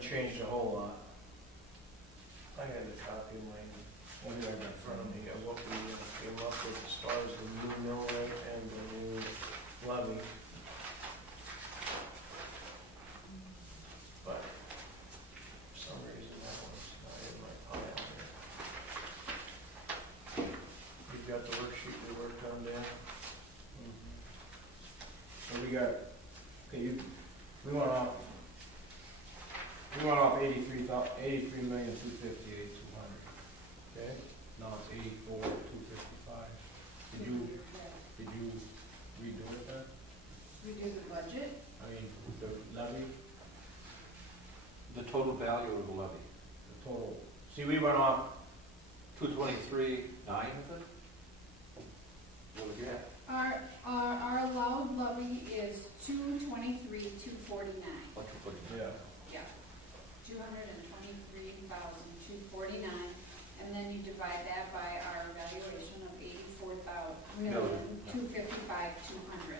hasn't changed a whole lot. I had a copy of mine, one right in front of me, of what we came up with as far as the new mill rate and the new levy. But for some reason that one's not in my pile here. You've got the worksheet we worked on, Dan? So we got, okay, we went off 83,258,200. Okay. Now it's 84,255. Did you redo it then? Redo the budget? I mean, the levy, The total value of the levy, the total. See, we went off, 223,900? What was that? Our allowed levy is 223,249. What you put in? yeah, Yeah. 223,249, and then you divide that by our valuation of 84,255,200.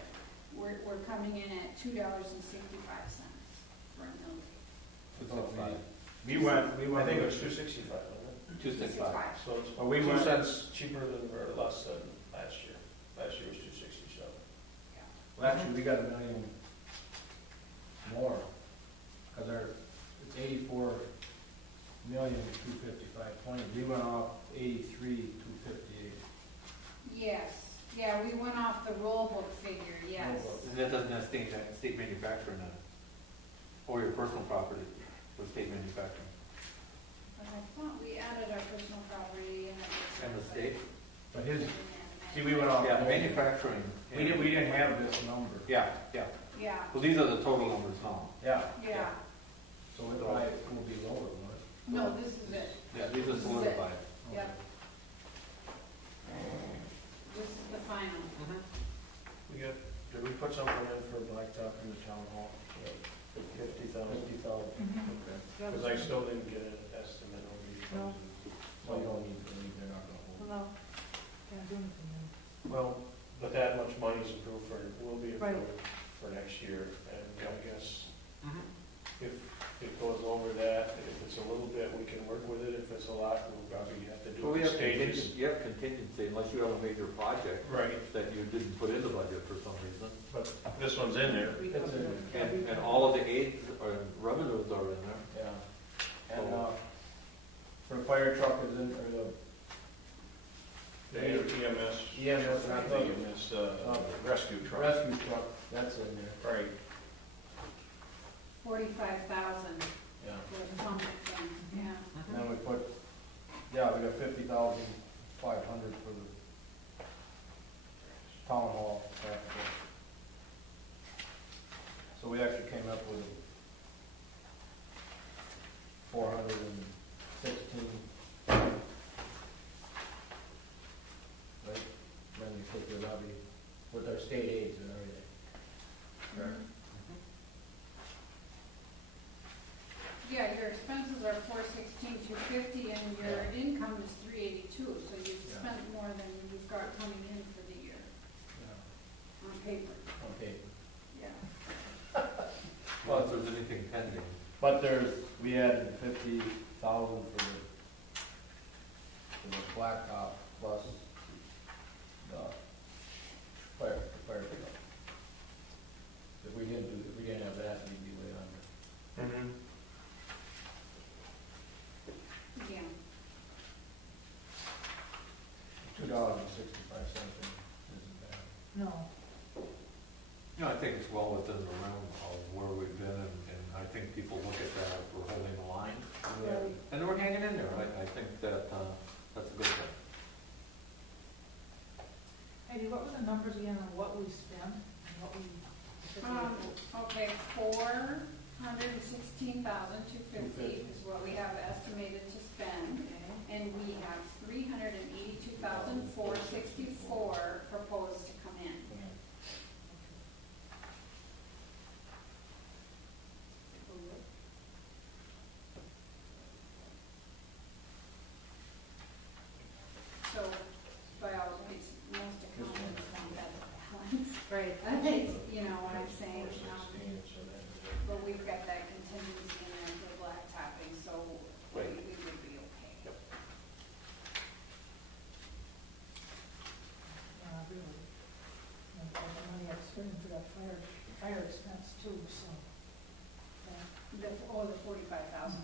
We're coming in at $2.65 for a million. we went, I think it was 265, wasn't it? 265. So it's But we 2 went- cents cheaper than, or less than last year. Last year was 267. well, actually, we got a million more, because it's 84,255,20. We went off 83,258. Yes, yeah, we went off the roll book figure, yes. Roll book. And that doesn't have state manufacturing on it, or your personal property for state manufacturing. But I thought we added our personal property and it was. And the state? But see, we went off. Yeah, manufacturing. We didn't have this number. Yeah. Yeah, Well, these are the total numbers now. Yeah, yeah. so it probably will be lower, won't it? No, this is it. Yeah, these are solidified. Yep. This is the final. Did we put something in for blacktop in the town hall? 50,000. Because I still didn't get an estimate on these. No. Well, you don't need to leave, they're not gonna hold. Well, can't do anything then. Well, but that much money's approved will be Right. approved for next year, and I guess if it goes over that, if it's a little bit, we can work with it. If it's a lot, we'll probably have to Well, do we it in have stages. contingency, you have contingency unless you have a major project Right, that you didn't put in the budget for some reason. but this one's in there. It's in there. And all of the aids or revenues are in there. Yeah, and, for the fire truck is in, or The EMS. EMS, Not the EMS, rescue the truck. rescue truck, that's in there. Right, 45,000 Yeah. for the pump thing, yeah. And then we put, we got 50,500 for the town hall. So we actually came up with 416. Right, when you take your levy, with our state aids and everything. Mhm. Yeah, your expenses are 416,250 and your income is 382, so you've Yeah. spent more than you've got coming in for the year Yeah, on paper, okay. yeah. Well, if there's anything pending. But we added 50,000 for the blacktop plus the fire pickup. If we didn't have that, we'd be way under. Yeah. $2.65 isn't bad. No. You know, I think it's well within the realm of where we've been, and I think people look at that as we're holding the line. Right. And we're hanging in there. I think that that's a good thing. Heidi, what were the numbers again on what we spent and what we? Okay, 416,250 is what we have estimated to spend, and we have 382,464 proposed to come in. So, by all means, most accountants want that balance. Right. You know what I'm saying? 416, so that- But we've got that contingency in there for that fire expense too, so. The 45,000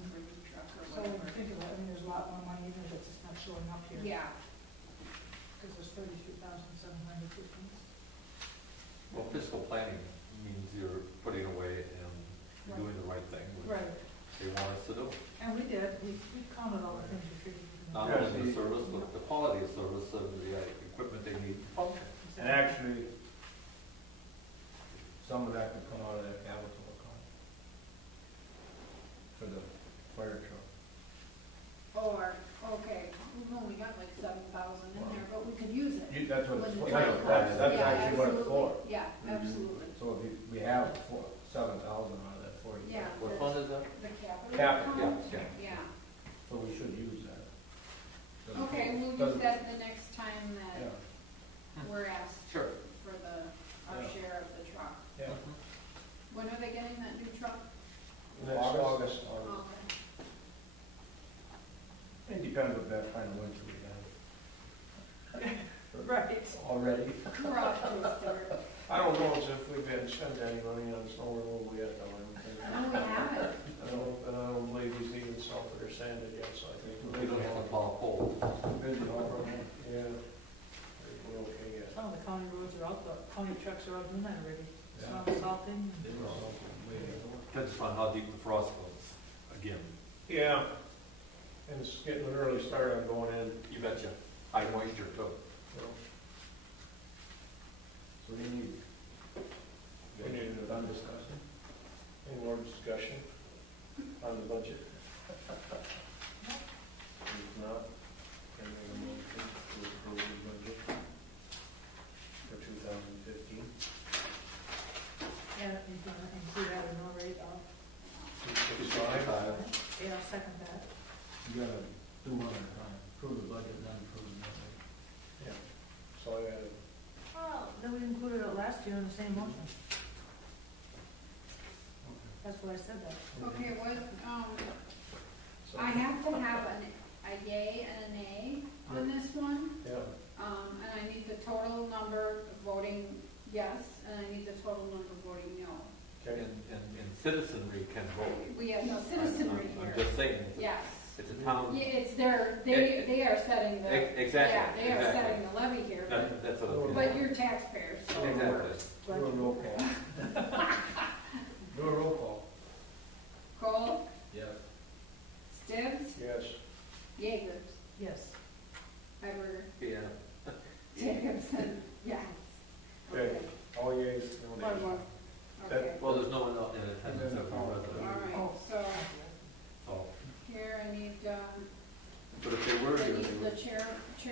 for new truck or So when you whatever. think of it, I mean, there's a lot more money, even if it's just not showing up here. Yeah, Because there's 33,715. Well, fiscal planning means you're putting away and doing the right thing, which Right, they want us to do. and we did, we counted all the things we figured. Not only the service, but the quality of service and the equipment they need to function. And actually, some of that could come out of that capital account for the fire truck. or, okay, we've only got like 7,000 in there, but we could use it. That's what it's, When the that's, time that's comes. Yeah, actually what it's for. absolutely. Yeah, absolutely. So if we have 7,000 out of that 40. Yeah. What fund is that? The capital Capital, account? yeah. Yeah. So we should use that. Okay, we'll use Doesn't- that the next time Yeah, that we're asked Sure. for our Yeah. share of the truck. yeah. When are they getting that new truck? Next August. Okay. It depends what that kind of winter we have. Right. Already? We're off to a start. I don't know as if we've been spent any money on snow removal yet, though. No, we haven't. I don't believe he's even salted or sanded yet, so I think We don't have to plow coal. Busy all around. Yeah. We're okay yet. Some of the county roads are out, the county trucks are out doing that already. Yeah. Some salting. They were all waiting. Depends on how deep the frost goes, again. Yeah, and it's getting an early start on going in, You betcha. High moisture too. you know. So we need, We need it done discussing. Any more discussion on the budget? If not, can we have a motion to approve the budget for 2015? Yeah, you can include that in our rate of. 265? Yeah, I'll second that. You gotta do one at a time, approve the budget, then approve the budget. Yeah. So I added, Well, then we included it last year in the same motion. That's what I said that. Okay, what, so, I have to have a yay and a nay on this one. yeah, And I need the total number voting yes, and I need the total number voting no. okay. And citizenry can vote. We have no citizenry I'm here. just saying, Yes. it's a town, Yeah, it's they are setting the, exactly, yeah, they are exactly. setting the levy here, That's what. but you're taxpayers, so it Exactly. works. Do a roll call. Do a roll call. Cole, Yeah. Stuebs, Yes, Jacobs, Yes. Hiberger, Yeah. Jacobson, yes. okay, all yeas, no One nays. more. Okay, Well, there's no one in attendance of the all resident. right, so So, here I need, but if they were I here, they need the would. chair. We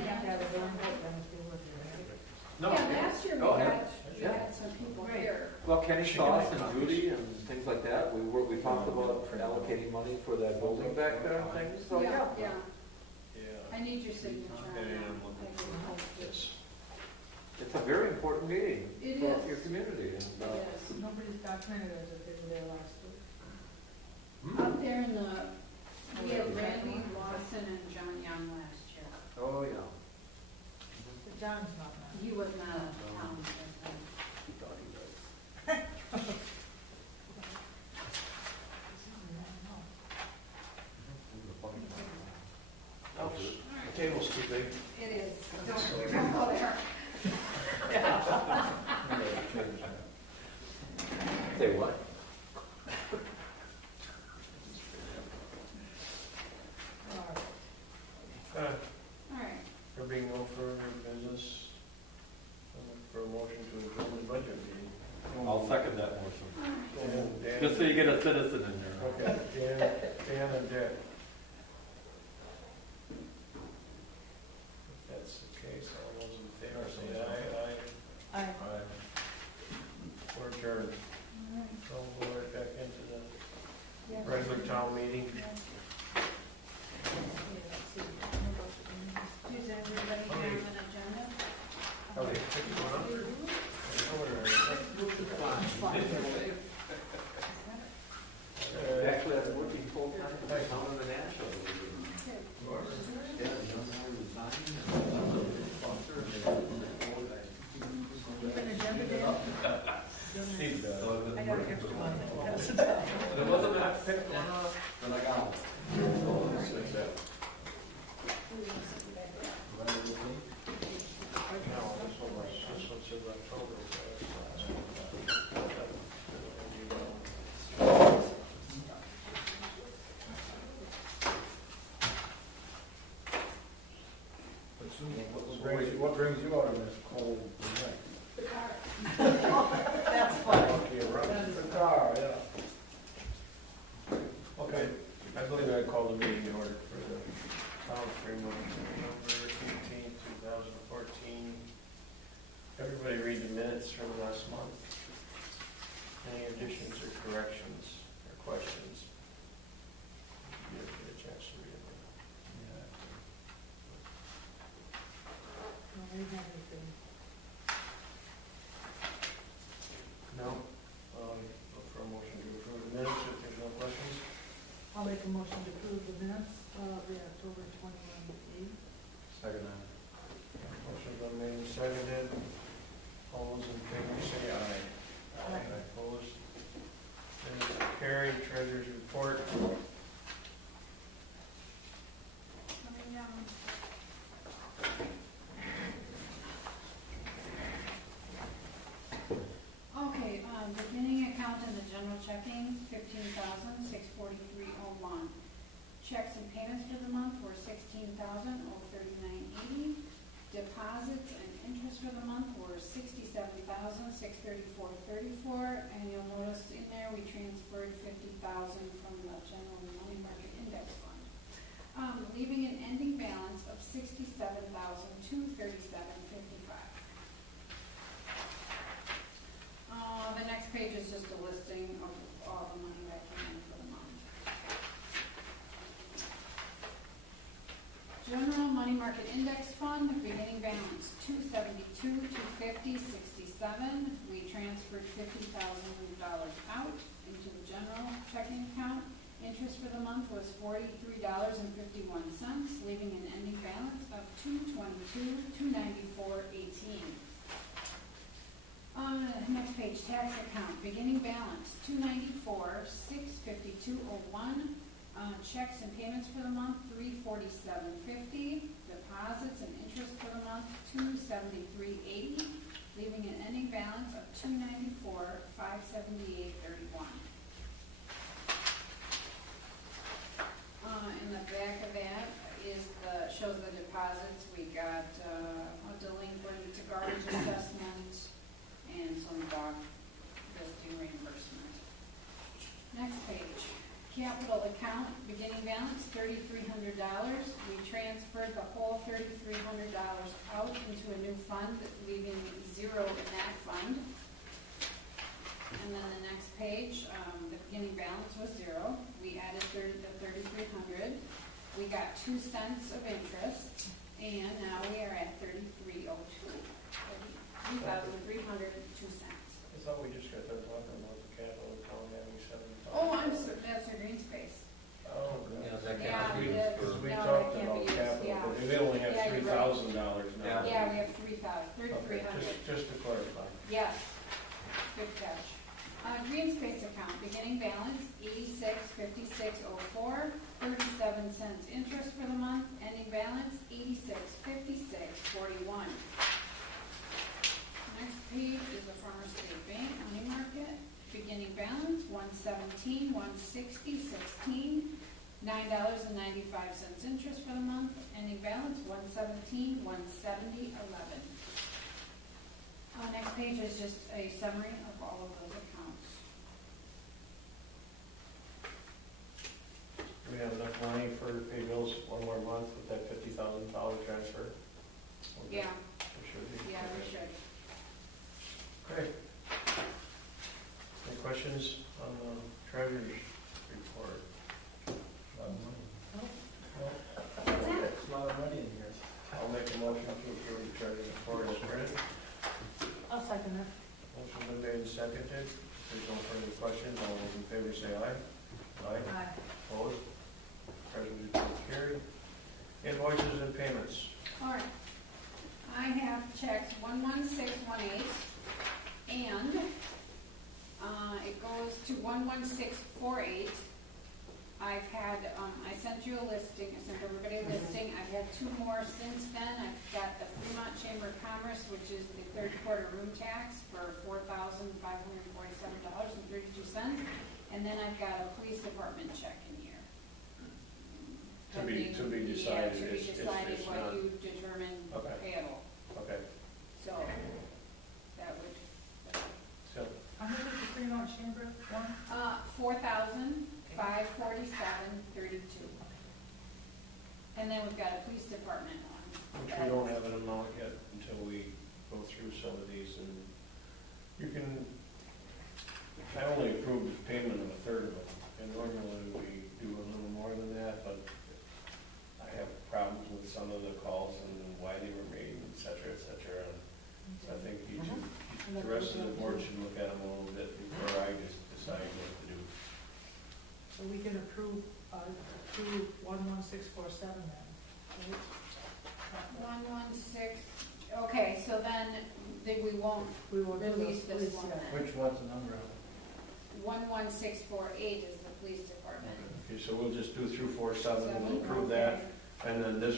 have to have a done vote then if they were here, right? No, Yeah, last year Oh, we yeah. had, we Yeah. had some people Right. here. Well, Kenny She can Sauce make and copies. Judy and things like that, we talked about allocating money for that building back there and things, so yeah. Yeah, Yeah, I need your signature on that. Yeah, I'm I can post it. it's, It's a very important meeting It for is. your community and, It is. Nobody's documented as if they were there last week. Up there in the, we had Randy Lawson and John Young last year. Oh, yeah. But John's not now. He was not on town. He thought he was. oh, the table's too big. It is. Don't go there. Say what? All right. There being no further business, for a motion to adjourn the budget meeting. I'll second that motion. Dan- Just so you get a citizen in there. Okay, Dan and Dick. If that's the case, all those in favor say aye. I, Alright. We're adjourned. All right. So we'll go right back into the Yes. regular town meeting. Does everybody have an agenda? Okay, pick one up. Actually, I'm working full-time for the town of the National. Okay. Yeah, young man resigned. keep an agenda Steve does. I got an extra one. There wasn't enough to pick one up, then I got one. No, this one says October, so that's What brings you out of this cold night? That's funny. That is a car, yeah. Okay, I believe I called the meeting in order for the Town of Fremont, November 18th, 2014. Everybody read the minutes from last month. Any additions or corrections or questions? You didn't get a chance to read them. Don't we have anything? No? Look for a motion to approve the minutes if there's no questions. I'll make a motion to approve the minutes of the October 21 meeting. Second on. Motion's been made and seconded. All those in favor say aye. Aye. Opposed? Minutes are carried. Treasurer's report. Okay, beginning account in the general checking, $15,643.01. Checks and payments for the month were $16,039.80. Deposits and interest for the month were $67,634.34. And you'll notice in there, we transferred $50,000 from the general money market index fund, leaving an ending balance of $67,237.55. The next page is just a listing of all the money that came in for the month. General Money Market Index Fund, beginning balance $272,250.67. We transferred $50,000 out into the general checking account. Interest for the month was $43.51, leaving an ending balance of $222,294.18. Next page, tax account, beginning balance $294,652.01. Checks and payments for the month $347.50. Deposits and interest for the month $273.80, leaving an ending balance of $294,578.31. In the back of that shows the deposits. We got a delinquent garbage assessment and some dog visiting reimbursement. Next page, capital account, beginning balance $3,300. We transferred the whole $3,300 out into a new fund, leaving zero in that fund. And then the next page, the beginning balance was zero. We added the $3,300. We got 2 cents of interest, and now we are at $3,302. $3,302. I thought we just got done talking about the capital account having $7,000. Oh, I'm sorry, that's your green space. Oh, Yeah, God. that Yeah, can't be we used did. Because for, we No, talked that can't about be used, capital, yeah. but we only have Yeah, you're $3,000 now. Yeah, we have Okay, 3,300. just to clarify. Yes, good catch. Green space account, beginning balance $86.5604, 37 cents interest for the month, ending balance $86.5641. Next page is the Farmers State Bank money market, beginning balance $117, $160.16, $9.95 interest for the month, ending balance $117, $170.11. Next page is just a summary of all of those accounts. Do we have enough money for to pay bills one more month with that $50,000 transfer? Yeah, We should be. yeah, we should. Okay. Any questions on the treasurer's report? It's a lot of money in here. I'll make a motion to approve the treasurer's report as printed. I'll second that. Motion's been made and seconded. If there's no further questions, all those in favor say aye. Aye. Aye. Opposed? Treasurer's report carried. Invoices and payments. All right. I have checks 11618 to 11648. I've had, I sent you a listing, I sent everybody a listing. I've had two more since then. I've got the Fremont Chamber of Commerce, which is the third quarter room tax for $4,547.32. And then I've got a police department check in here. To be decided. Yeah, to be It's decided what not- you determine Okay. payable. Okay, So that would, so, How much is the Fremont Chamber one? $4,547.32. And then we've got a police department one. which we don't have an amount yet until we go through some of these, and you can, I only approved the payment of a third of them, and normally we do a little more than that, but I have problems with some of the calls and why they were made, et cetera, and so I think the rest of the board should look at them a little bit before I just decide what to do. So we can approve 11647 then, right? 116, okay, so then we won't We will do release the this police one check. then. What's the number of it? 11648 is the police department. Okay, so we'll just do through 4-7, and we'll approve that, and then this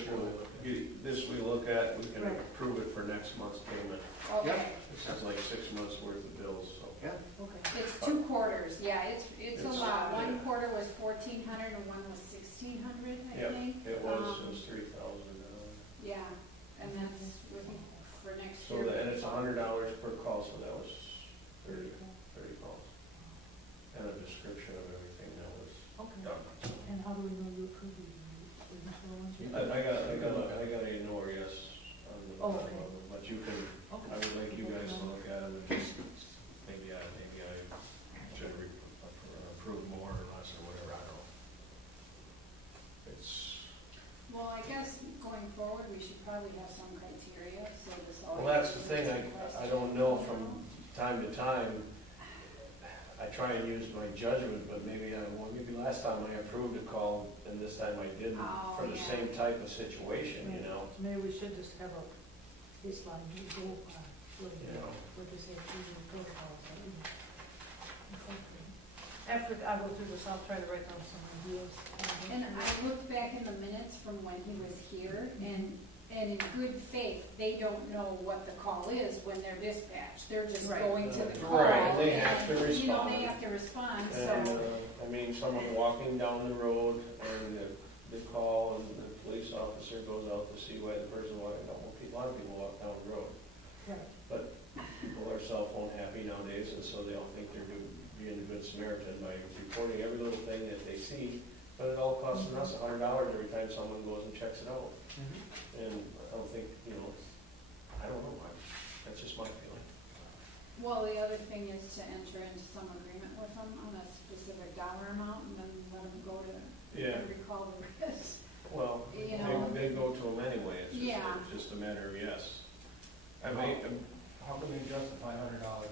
we look at, we can Right. approve it for next month's payment. Okay, This is like 6 months worth of bills, so. Yeah. Okay. it's 2 quarters, yeah, it's a It's- lot. One yeah. quarter was 1,400 and one was 1,600, I Yep, think. it was 3,000. Yeah, and that's for next So, year. and it's $100 per call, so that was 30 calls. And a description of everything that was Okay. done. And how do we know you approve these? I got a no or yes on the, Oh, okay. but you can, I would like you guys to look at them and just, maybe I should approve more or less or whatever, I don't know. It's, Well, I guess going forward, we should probably have some criteria, so this all. well, that's the thing, I don't know, from time to time, I try and use my judgment, but maybe last time I approved a call, and this time I didn't, Oh, for the yeah. same type of situation, you know? Maybe we should just have a baseline, we go on, Yeah. what they say, through the protocols. After I go through this, I'll try to write down some ideas. And I looked back in the minutes from when he was here, and in good faith, they don't know what the call is when they're dispatched. They're just Right. going to the call. Right, they have to and, you know, respond. they have to respond, And, so, I mean, someone walking down the road, and the call, and the police officer goes out to see why the person walking down, a lot of people walk down the road. Right. But people are cell phone happy nowadays, and so they all think they're being a good Samaritan by reporting every little thing that they see, but it all costs us $100 every time someone goes and checks it out. And I don't think, I don't know, that's just my feeling. well, the other thing is to enter into some agreement with them on a specific dollar amount, and then let them go to recall the risk. Well, You know. they go to them anyway, Yeah. it's just a matter of yes. I mean, How can we justify $100?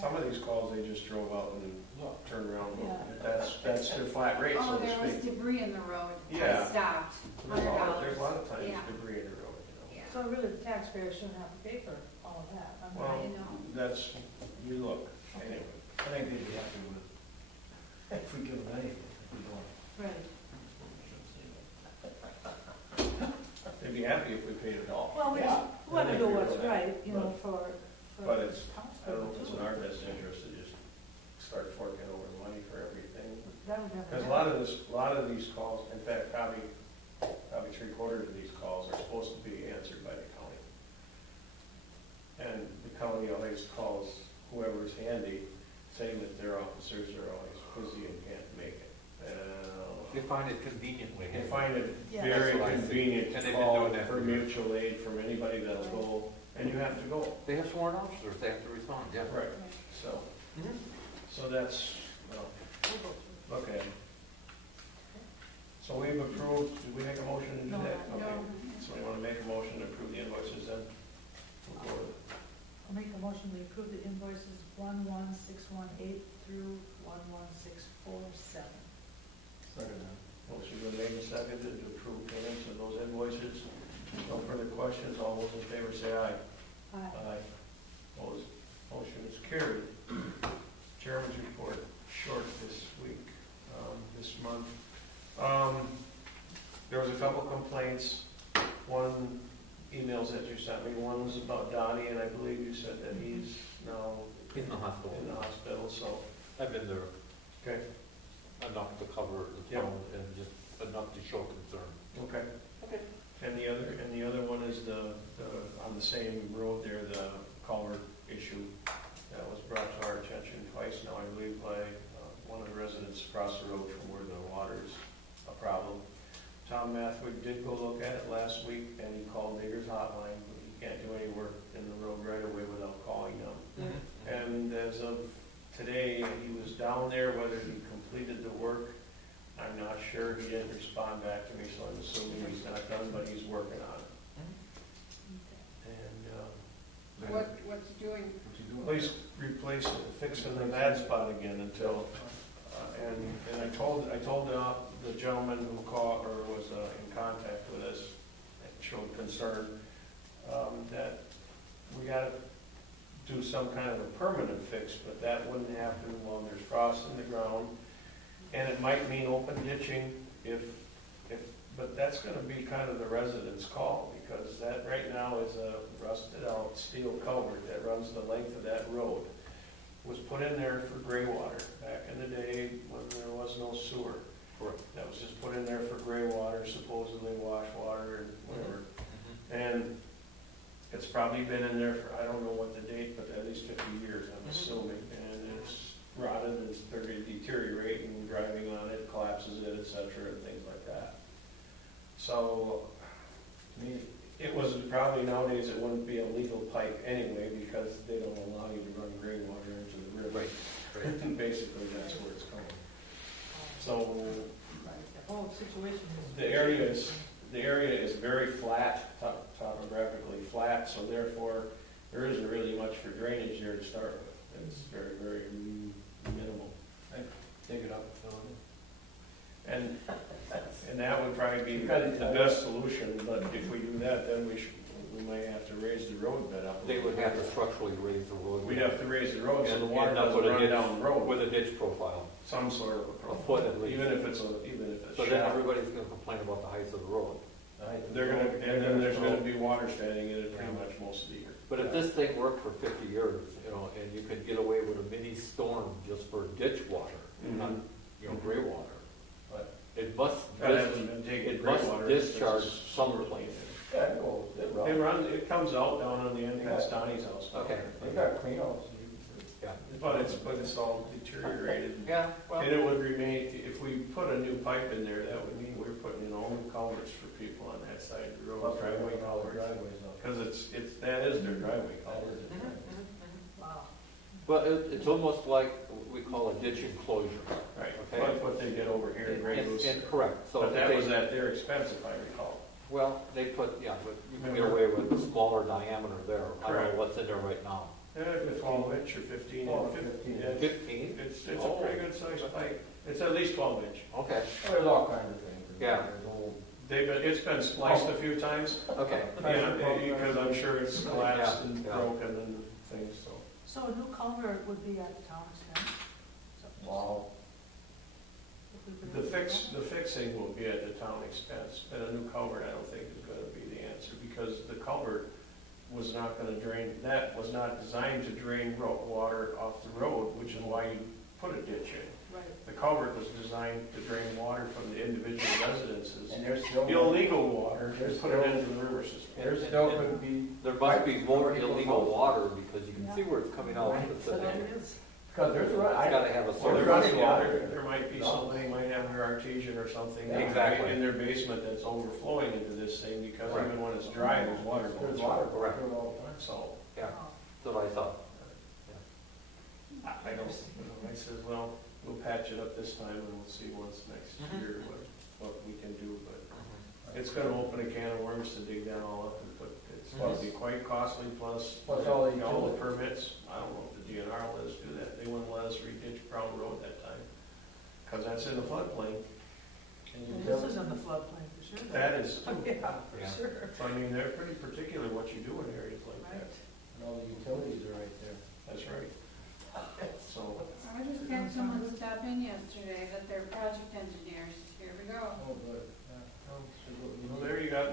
some of these calls, they just drove out and turned around, Yeah. that's their flat rate, so Oh, to there was speak. debris in the road. Yeah. I stopped, There's $100. a lot of times Yeah. debris in the road, Yeah, So really, the taxpayers shouldn't have to pay for all of that. I mean, Well, I know. That's, you look, anyway. I think they'd be happy with, if we give them anything, if we don't. Right. They'd be happy if we paid it all. Well, we Yeah. want to do what's But- right, you know, for. But it's, townspeople I don't know if it's in too. our best interest to just start forking over money for everything. That would never Because happen. a lot of these calls, in fact, probably 3/4 of these calls are supposed to be answered by the county. And the county always calls whoever's handy, saying that their officers are always busy and can't make it. They find it conveniently. They find it Yeah. very That's what I think. convenient And to they've been call doing that for for years. mutual aid from anybody that'll go, and you have to go. They have sworn officers, they have to respond, yeah. Right. So, so that's, well, okay. So we've approved, did we make a motion to do No, that? no. Okay. So we want to make a motion to approve the invoices then? We'll go with it. I'll make a motion, we approve the invoices 11618 through 11647. Second. Motion been made and seconded to approve payments of those invoices. No further questions, all those in favor say aye. Aye. Opposed? Motion is carried. Chairman's report. complaints. One emails that you sent me, one was about Donnie, and I believe you said that he's now He's in the hospital. in the hospital, so, I've been there okay, enough to cover the Yep. town and just enough to show concern. okay. Okay. And the other one is on the same road there, the culvert issue that was brought to our attention twice now, I believe, by one of the residents across the road from where the water's a problem. Tom Mathwood did go look at it last week, and he called Digger's Hotline, but he can't do any work in the road right away without calling them. And as of today, he was down there, whether he completed the work, I'm not sure, he didn't respond back to me, so I'm assuming he's not done, but he's working on it. And, What's he doing? please replace it, fixing the bad spot again until, and I told the gentleman who called, or was in contact with us, and showed concern, that we gotta do some kind of a permanent fix, but that wouldn't happen while there's frost in the ground. And it might mean open ditching but that's gonna be kind of the residents' call, because that right now is a rusted out steel culvert that runs the length of that road. Was put in there for gray water back in the day when there was no sewer. Correct. That was just put in there for gray water, supposedly wash water and whatever. And it's probably been in there for, I don't know what the date, but at least 50 years, I'm assuming. And it's rotted and it's starting to deteriorate, and driving on it collapses it, et cetera, and things like that. So, I mean, it was probably nowadays it wouldn't be a legal pipe anyway, because they don't allow you to run gray water into the river. Right. And basically, that's where it's going. So, The whole situation is. the area is very flat, topographically flat, so therefore, there isn't really much for drainage there to start with. It's very, very minimal. Dig it up, fill it in. And that would probably be the best solution, but if we do that, then we might have to raise the road bed up. They would have to structurally raise the road. We'd have to raise the road so the And water not doesn't put a run ditch down the road. with a ditch profile. Some sort of a A problem. foot at least. Even if it's So then shallow. everybody's gonna complain about the height of the road. And then there's gonna be water standing in it pretty much most of the year. But if this thing worked for 50 years, and you could get away with a mini storm just for ditch water, not, gray water, But, it must, That hasn't been taken. it must Greywater, discharge it's just- someplace. yeah, it goes, It comes out down on the end past Donnie's house. Okay. They got clean outs. Yeah. But it's all deteriorated. Yeah, well, And it would remain, if we put a new pipe in there, that would mean we're putting in all new culverts for people on that side of the road, driveway culverts. Driveways up. Because that is their driveway culvert. Wow. but it's almost like we call a ditch enclosure. Right, Okay. like what they get over here in Grey Goose. And correct, so But that they- was at their expense, if I recall. well, they put, but you can get away with a smaller diameter there. I don't Correct. know what's in there right now. Yeah, a 12 inch or 15 12 inch. or 15. Yeah, 15? It's a pretty good sized pipe. It's at least 12 inch. Okay, There's all kinds of things. Yeah. There's old. It's been spliced a few times. okay. Yeah, because I'm sure it's collapsed and Yeah. broken and things, so. So a new culvert would be at the town expense? Wow. If we put it- The fixing will be at the town expense, and a new culvert, I don't think is gonna be the answer, because the culvert was not gonna drain, that was not designed to drain water off the road, which is why you put a ditch in. Right. The culvert was designed to drain water from the individual residences, And there's still. illegal water, to put it into the river system. There still could be. There must be more illegal water because you can see where it's coming out. Right, It's so that is. Because there's. gotta have a Well, certain. there running water, there might be something, might have their artesian or something Exactly. in their basement that's overflowing into this thing, because Right. even when it's dry, there's water going There's through. water Correct. going through all the time. So, Yeah, that's what I thought. I don't, I says, well, we'll patch it up this time and we'll see once next year what we can do, but it's gonna open a can of worms to dig that all up and put, it's gonna be quite costly, plus Plus all the all the utilities. permits. I don't know if the DNR will let us do that, they wouldn't let us re-ditch Brown Road that time, cause that's in the floodplain. And Well, you this tell- is in the floodplain for sure. That is, Yeah, for Yeah. sure. so I mean, they're pretty particular what you do in areas like Right. that. And all the utilities are right there. That's right. So, I just had someone stop in yesterday that they're project engineers. Here we go. Oh, good. Yeah. well, there you got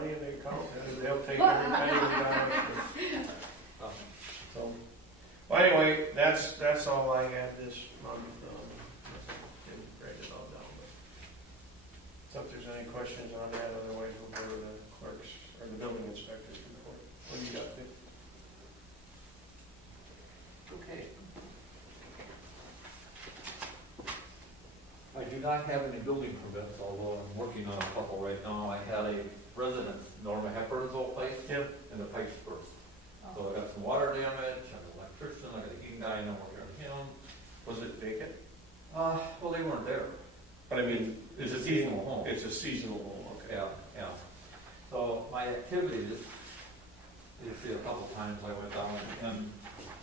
money in the account, and they'll take every penny we got. So, well, anyway, that's all I had this month. Didn't write it all down, but. So if there's any questions on that, otherwise we'll go to the clerk's, or the building inspector's report. What do you got, Dick? Okay. I do not have any building permits, although I'm working on a couple right now. I had a residence, Norma Hepburn's old place, Yep. and the pipes burst. So I got some water damage, I'm an electrician, I got a heating guy, and I'm working on him. Was it vacant? Well, they weren't there. But I mean, It's a seasonal home. It's a seasonal home, okay. Yeah, yeah. So my activities, you see a couple times I went down and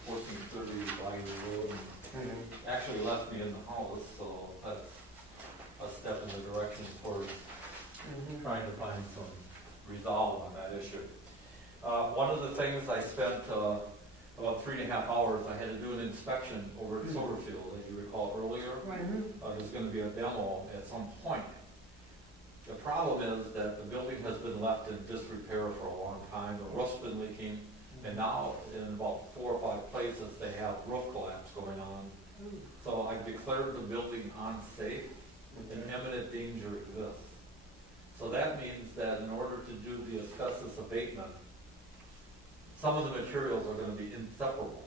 1430 Lyons Road, and Mhm. actually left me in the house, so that's a step in the direction towards trying to find some resolve on that issue. One of the things I spent about 3.5 hours, I had to do an inspection over at Silverfield, as you recall earlier. Right. There's going to be a demo at some point. The problem is that the building has been left in disrepair for a long time, the roof's been leaking, and now in about 4 or 5 places, they have roof collapse going on. So I've declared the building unsafe, and imminent danger exists. So that means that in order to do the asbestos abatement, some of the materials are going to be inseparable,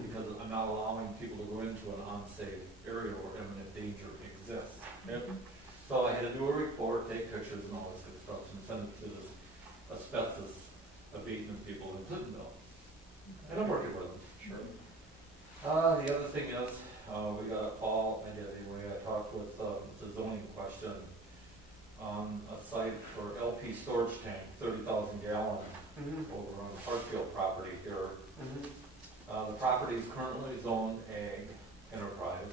because I'm not allowing people to go into an unsafe area where imminent danger exists. Yep. So I had to do a report, take pictures and all this good stuff, and send it to the asbestos abatement people in Clintonville. And I'm working with them. Sure. The other thing is, we got a call, I talked with the zoning question on a site for LP storage tank, 30,000 gallon, over on the Hartfield property here. The property is currently zoned ag enterprise,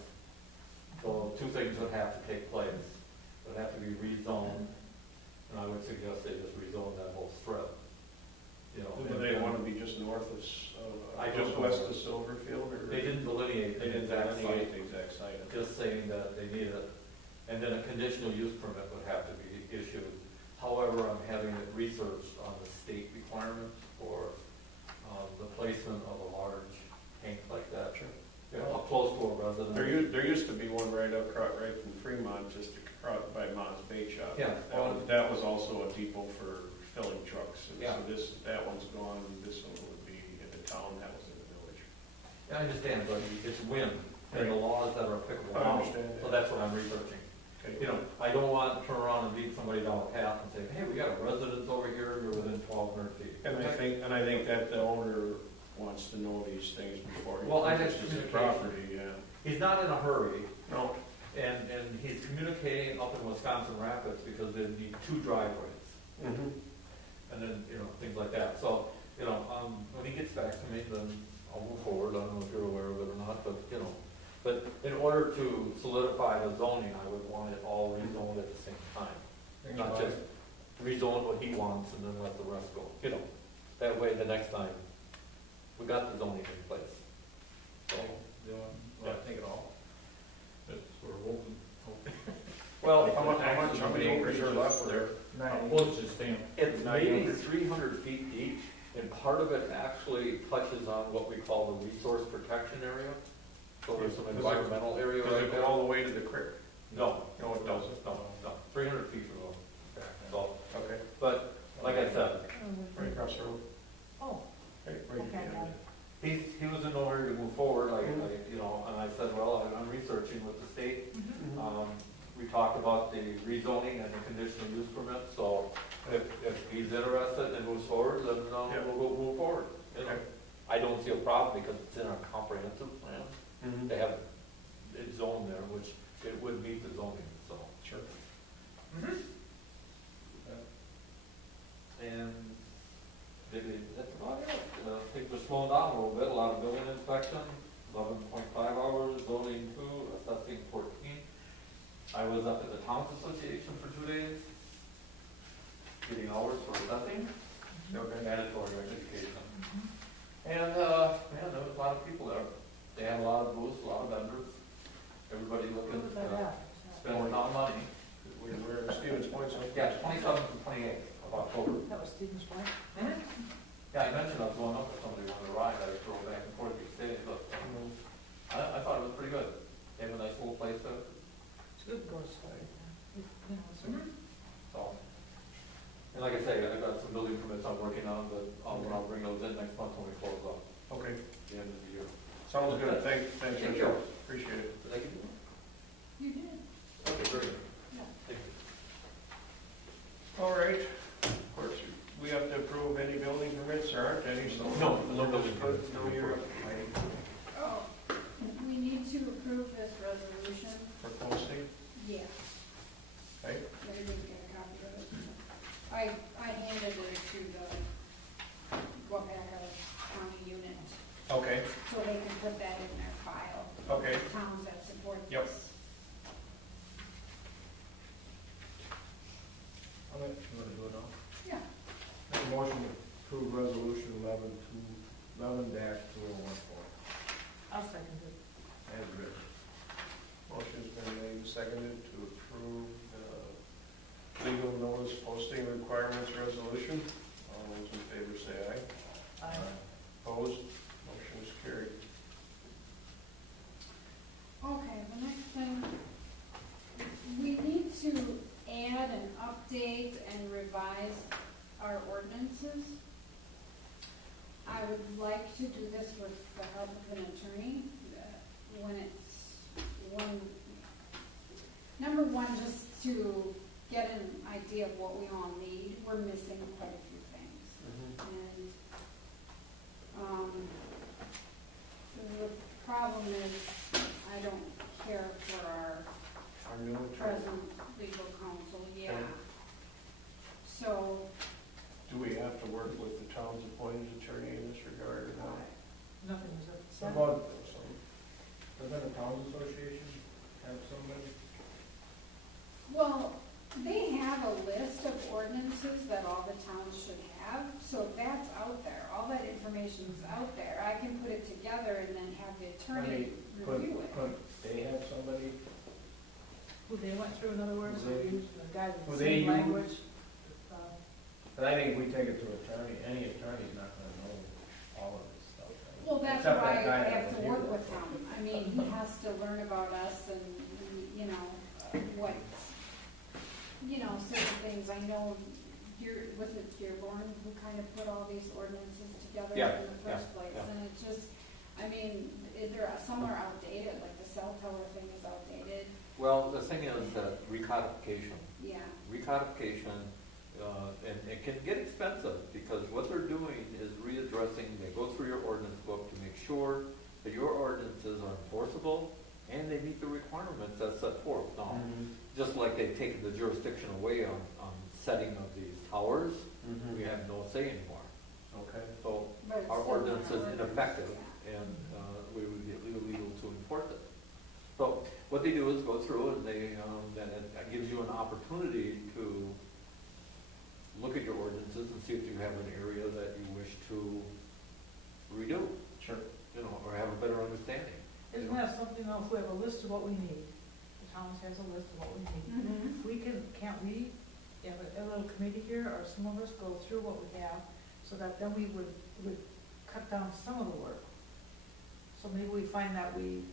so 2 things would have to take place. It would have to be rezoned, and I would suggest they just rezone that whole strip. You know, Do they want to be just north of, I don't just know. west of Silverfield, or? They didn't delineate They the didn't exact delineate site, the exact site. just saying that they needed it. And then a conditional use permit would have to be issued. However, I'm having it researched on the state requirements for the placement of a large tank like that. Sure. You know, close to a residence. There used to be one right from Fremont, just across by Mott's Bait Shop. Yeah. That was also a depot for filling trucks. And Yeah. so that one's gone, this one would be in the town, that was in the village. I understand, but it's wind, and the laws that are applicable I now, understand. so that's what I'm researching. Okay. You know, I don't want to turn around and beat somebody down a path and say, hey, we got a residence over here, you're within 1,200 feet. And I think that the owner wants to know these things before he Well, I had purchases the communication. property, yeah. He's not in a hurry, No, and he's communicating up in Wisconsin Rapids because they need 2 driveways, and then, you know, things like that. So, you know, when he gets back to me, then I'll move forward. I don't know if you're aware of it or not, but, you know. But in order to solidify the zoning, I would want it all rezoned at the same time. Not just rezone what he wants and then let the rest go, you know. That way, the next time, we got the zoning in place. So, I think it all. It's sort of open. well, how many acres are left there? Postage stamp. it's maybe 300 feet deep, and part of it actually touches on what we call the resource protection area. So there's some environmental area Does right it go there. all the way to the creek? No, No, it doesn't. no, 300 feet from the, so, Okay. but, like I said, Right across the road? Oh, Right, right okay, at the got end. it. he was in no hurry to move forward, you know, and I said, well, I'm researching with the state. We talked about the rezoning and the conditional use permit, so if he's interested and moves forward, then Yeah. we'll move forward. You know, Okay. I don't see a problem because it's in our comprehensive plan. They have it zoned there, which it would meet the zoning, so. Sure. And that's about it. Things are slowing down a little bit, a lot of building inspection, 11.5 hours, zoning 2, assessing 14. I was up at the Towns Association for 2 days, getting hours for assessing, mandatory education. And, man, there was a lot of people there. They had a lot of booths, a lot of vendors, everybody looking What was that to at? spend a lot of money. We're Stevens Point, so. Yeah, 27th and 28th of October. Sounds good, thanks, Thank Richard, you. appreciate it. Did I give you one? You did. Okay, very good. Yeah. Thank you. All right, of course, we have to approve any building permits, there aren't any, so. No building permits. No, you're, Oh, we need to approve this resolution. for posting, Yeah. okay? Maybe we can get a copy of it. I handed it to the Wapaca County unit, Okay, so they can put that in their file. okay, Towns that support Yep. this. I'm gonna, you wanna do it now? Yeah. Make a motion to approve resolution 11-2014, I'll second it. as written. motion's been made, seconded to approve the legal notice posting requirements resolution. All those in favor say aye. Aye. Opposed, motion is carried. Okay, the next thing, we need to add and update and revise our ordinances. I would like to do this with the help of an attorney, number one, just to get an idea of what we all need. We're missing quite a few things. And, the problem is, I don't care for our Our new attorney, present legal counsel, yeah. Okay. So, do we have to work with the town's appointed attorney in this regard or not? Nothing was How said. about, doesn't the Towns Association have somebody? well, they have a list of ordinances that all the towns should have, so that's out there, all that information's out there. I can put it together and then have the attorney review it. Couldn't they have somebody? Who they went through, in other words, Who they- the guy with who the they same use. language. But I think if we take it to attorney, any attorney's not gonna know all of this stuff. right? Well, that's Except why that guy I that have was to here. work with him. I mean, he has to learn about us and, you know, what, certain things. I know was it Dearborn who kind of put all these ordinances together Yeah, in the first place? yeah. And it just, some are outdated, like the cell tower thing is outdated. Well, the thing is that recodification, Yeah, and it can get expensive, because what they're doing is readdressing, they go through your ordinance book to make sure that your ordinances are enforceable and they meet the requirements that's set forth. Now, just like they've taken the jurisdiction away on setting of these towers, we have no say anymore. Okay. So but it's our still ordinance not is ordinance, ineffective, yeah. and we would be illegal to enforce it. So what they do is go through and then it gives you an opportunity to look at your ordinances and see if you have an area that you wish to redo, Sure. or have a better understanding. Isn't that something else? We have a list of what we need. The town has a list of what we need. Mhm. We can't we, have a little committee here, or some of us go through what we have, so that then we would cut down some of the work. So maybe we find that we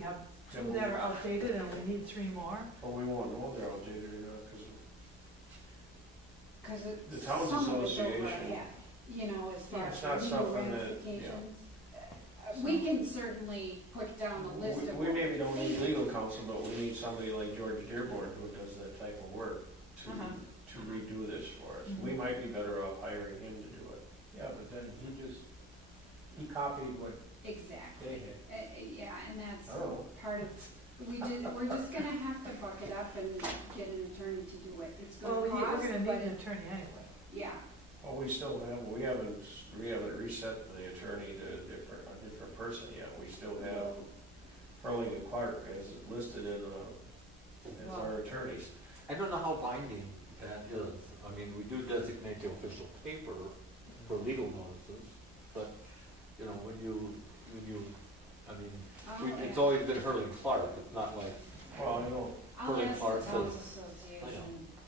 have two that are outdated and we need 3 more. Well, we won't know they're outdated or not, because Because it's. The Towns some of it's over Association- ahead, as far It's as not legal something that- ramifications. We can certainly put down a list of. we what maybe don't need think. legal counsel, but we need somebody like George Dearborn who does that type of work Uh-huh. to redo this for us. Mhm. We might be better off hiring him to do it. Yeah, but then he copied what Exactly. they had. Yeah, and that's Oh. part of, we're just gonna have to buck it up and get an attorney to do it. It's Well, gonna we're cost, gonna need but, an attorney anyway. yeah. Well, we haven't reset the attorney to a different person yet. We still have Burling and Clark as listed as our attorneys. I don't know how binding that is. I mean, we do designate the official paper for legal notices, but, when you, it's always been Hurley and Clark. It's not like, Well, I know. I'll Hurley ask the Clark Towns says- Association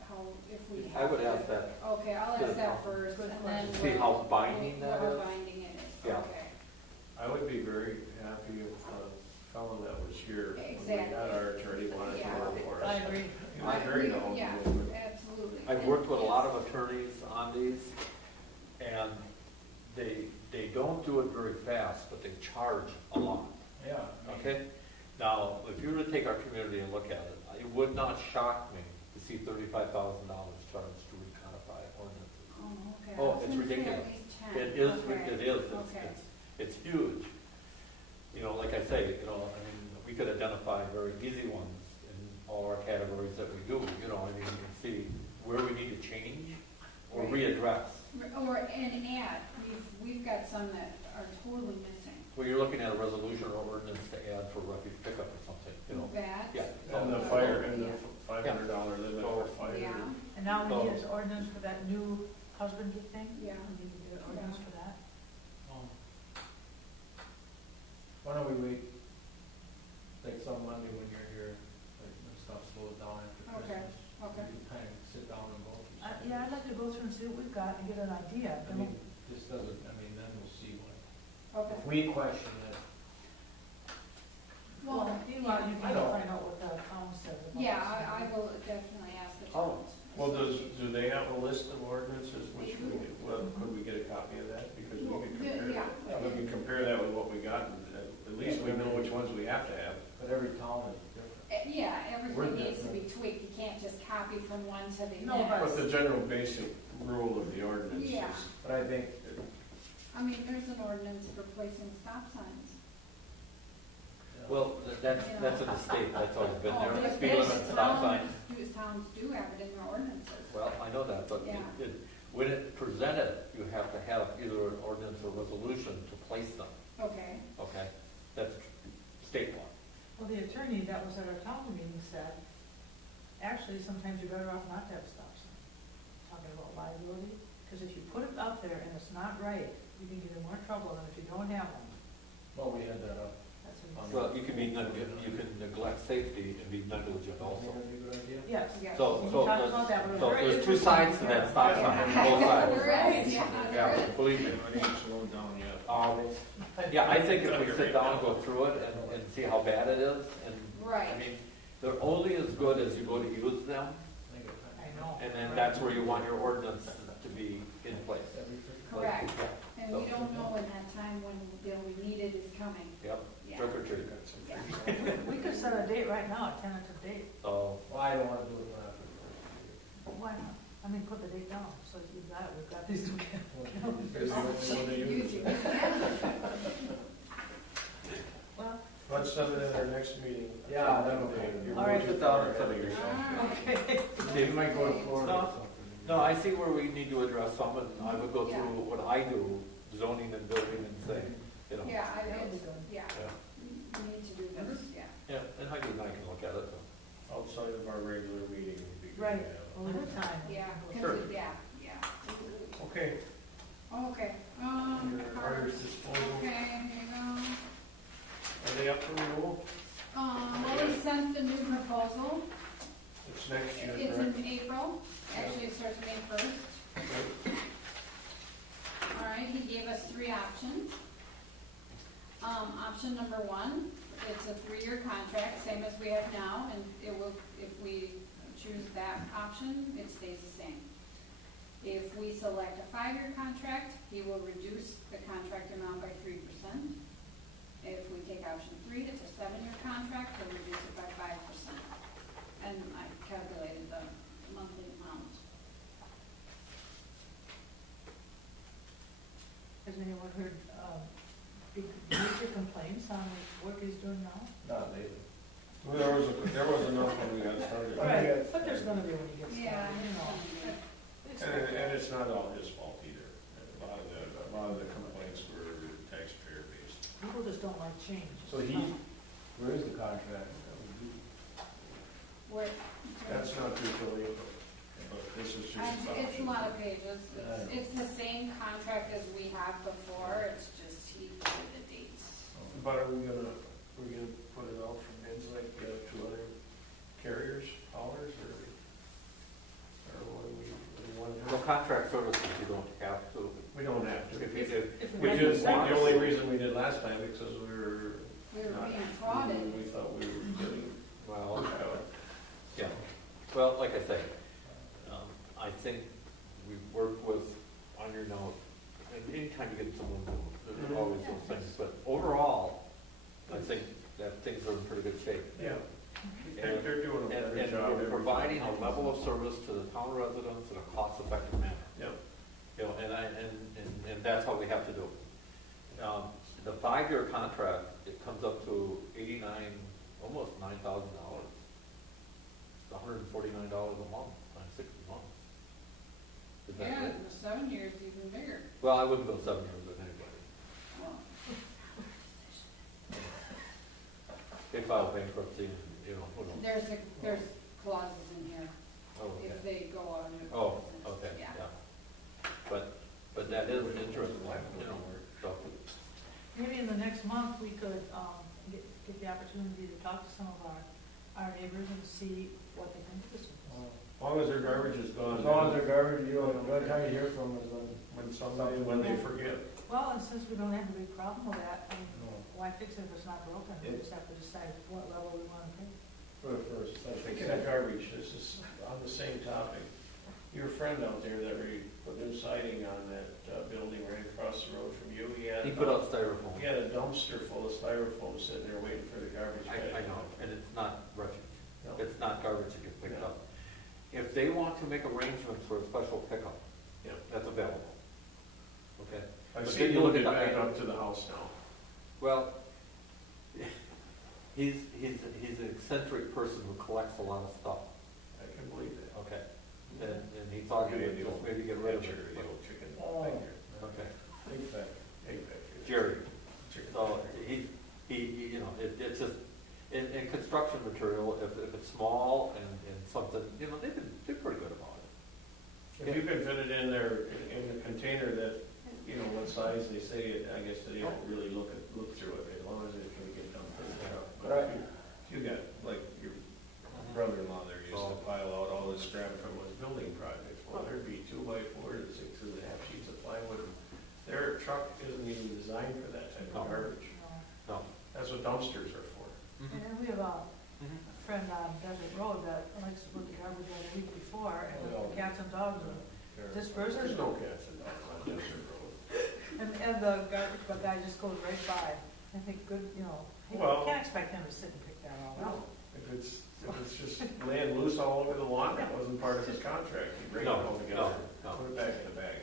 how, if we I have. would to- ask that. Okay, I'll to ask the that town. first, Good and then. To see how binding that How is. binding it is, Yeah. okay. I would be very happy if the fellow that was here, when we Exactly. had our attorney, wanted to Yeah. work for us. I agree. He was very knowledgeable. Yeah, absolutely. I've worked with a lot of attorneys on these, and they don't do it very fast, but they charge a lot. Okay? Now, if you were to take our community and look at it, it would not shock me to see $35,000 charged to recodify ordinances. Oh, okay. Oh, I was it's gonna say ridiculous. at least 10. It is, Okay. it is, Okay. it's huge. You know, like I say, you know, I mean, we could identify very easy ones in all our categories that we do, you know, I mean, you can see where we need to change or Right. readdress. Or, and add, we've got some that are totally missing. Well, you're looking at a resolution or ordinance to add for refuge pickup or something, you know. That. Yeah. And the fire, and the $500 limit for fire. Yeah, And now we need an ordinance for that new husbandry thing? yeah. We need to get an ordinance for that? Why don't we wait, like some Monday when you're here, like when stuff slows down after Okay, Christmas? okay. We can kind of sit down and go through something. Yeah, I'd like to go through and see what we've got and get an idea. I mean, this doesn't, I mean, then we'll see what, Okay. if we question it, Well, meanwhile, you I can know. find out what the town says about this. Yeah, I will definitely ask the Oh. towns. Well, do they have a list of ordinances, which we, could we get a copy of that? Because we could compare, Yeah. we can compare that with what we got, and at least we know which ones we have to have. but every town is different. Yeah, We're everything needs to be different. tweaked, you can't just copy from one to the No, next. But the general basic rule of the ordinance is. Yeah. But I think, I mean, there's an ordinance for placing stop signs. Well, that's in the state, that's always been Oh, there, but speed there's limit, stop sign. Towns do have it in their ordinances. Well, I know that, but Yeah. when it presented, you have to have either an ordinance or resolution to place them, Okay, okay? That's state law. Well, the attorney that was at our town meeting said, actually, sometimes you're better off not to have a stop sign. Talking about liability, because if you put it up there and it's not right, you can get in more trouble than if you don't have one. well, we had that up. That's what he said. Well, you can you can neglect safety and be negligent also. Think that'd be a good idea? Yes. yeah. So, We so, talked about that, but it was so very there's two interesting. sides to that stop sign, on both sides. There is, yeah, there Yeah, is. believe me. I ain't slowed down yet. Yeah, I think if we sit down and go through it and see how bad it is, and, I Right, mean, they're only as good as you go to use them, I think I know. and then that's where you want your ordinance to be in place. correct. Yeah, And we don't know when that time when they'll be needed is coming. Yep, Yeah. trick or treat. Yeah. We could set a date right now, a tentative date. So, Well, I don't wanna do it after the first year. Why not? I mean, put the date down, so you've got it, we've got these two. Because the only one they use. Usually, yeah. Well, Let's set it in our next meeting. Yeah, that'll be- You're All right. way too far ahead of yourself. okay. They might go to Florida or something. no, I see where we need to address some, and I would go through what I do, zoning and building and say, you know. Yeah, That would be good. yeah, Yeah, we need to do this, yeah. yeah, and Heidi and I can look at it. Outside of our regular meeting would be good. to Right. have. Well, at a time. Yeah, Sure. yeah, yeah. Okay, Okay, under cards. artist disposal, Okay, here you go. are they up for renewal? Well, we sent the new proposal. It's next year, It's correct? in April, actually it starts May 1st. Okay. All right, he gave us three options. Option number one, it's a 3-year contract, same as we have now, and it will, if we choose that option, it stays the same. If we select a 5-year contract, he will reduce the contract amount by 3%. If we take option 3, it's a 7-year contract, he'll reduce it by 5%. And I calculated the monthly amount. Has anyone heard, big major complaints on the work he's doing now? Not lately. Well, there was enough when we got started. Right, but there's gonna be when he gets Yeah, started, you know. And it's not all his fault either. A lot of the complaints were taxpayer based. People just don't like change. So he, where is the contract that we do? Where, That's not due till April, but this is just. it's a lot of pages. It's the same contract as we had before, it's just he put the dates. But are we gonna put it out for bids like to other carriers, haulers, or what do we want to Well, do? contract services, you don't have to. We don't have to. If you, If We had just, to- the only reason we did last time because we were. We were not- being frauded. We thought we were getting. well, yeah, well, like I say, I think we work with, on your note, and anytime you get someone new, there's always those things, but overall, I think that contract, it comes up to almost $9,000. It's $149 a month, times 60 months. Is that Yeah, right? for 7 years, even bigger. Well, I wouldn't go 7 years with anybody. Well, They file bankruptcy, you know, who knows? there's clauses in here Oh, okay. if they go out of business. Oh, okay, Yeah. yeah. But that is interesting, you know, so. Maybe in the next month, we could, get the opportunity to talk to some of our neighbors and see what they think of this one. As long as their garbage is gone. As long as they're garbage, the only time you hear from them is When they forget. Well, and since we don't have a big problem with that, I mean, No. why fix it if it's not broken? We just have to decide what level we want to pay. for the first. Speaking of garbage, this is on the same topic. Your friend out there that put new siding on that building right across the road from you, He put up styrofoam. he had a dumpster full of styrofoam sitting there waiting for the garbage bag. I know, and it's not refuse. No. It's not garbage that gets picked No. up. If they want to make arrangements for a special pickup, Yeah. that's available. Okay? I've But seen then you you look look it at back the- up to the house now. Well, he's an eccentric person who collects a lot of stuff, I can believe that. okay? And he thought he would just maybe get rid of Hatcher, it. the old chicken. Oh. factory. Okay, Big fact. Egg factory. Jerry, Chicken so factory. he, you know, it's just, in construction material, if it's small and something, you know, they're pretty good about it. If you can fit it in there, in a container that, you know, what size they say, I guess they don't really look through it, as long as it can get done for the truck. But Right. if you got, like, your brother-in-law there used to pile out all this scrap from his building projects, well, there'd be 2x4 and 6.5 sheets of plywood. Their truck isn't even designed for that type No. of garbage. No. That's what dumpsters are for. And then we have a friend on Desert Road that likes to put the garbage out a week before, and the cats and dogs are dispersed. There's no cats and dogs on Desert Road. And the garbage guy just goes right by. I think good, you know, you Well- can't expect him to sit and pick that all out. If it's just laying loose all over the lawn, that wasn't part of his contract. He bring it all together, No. put it back in the bag.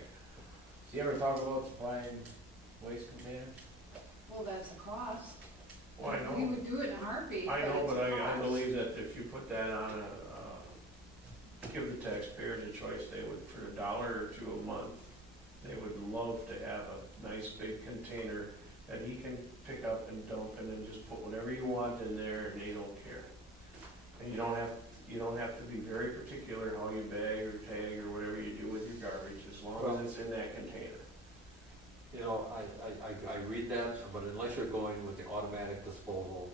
Do you ever talk about supplying waste containers? Well, that's a cost. Well, I We know, would do it in a heartbeat. I know, it's but a I cost. believe that if you put that on give the taxpayers a choice, they would, for $1 or $2 a month, they would love to have a nice big container that he can pick up and dump and then just put whatever you want in there and they don't care. And you don't have to be very particular how you bag or tag or whatever you do with your garbage, as long as it's in that container. You know, I read that, but unless you're going with the automatic disposal,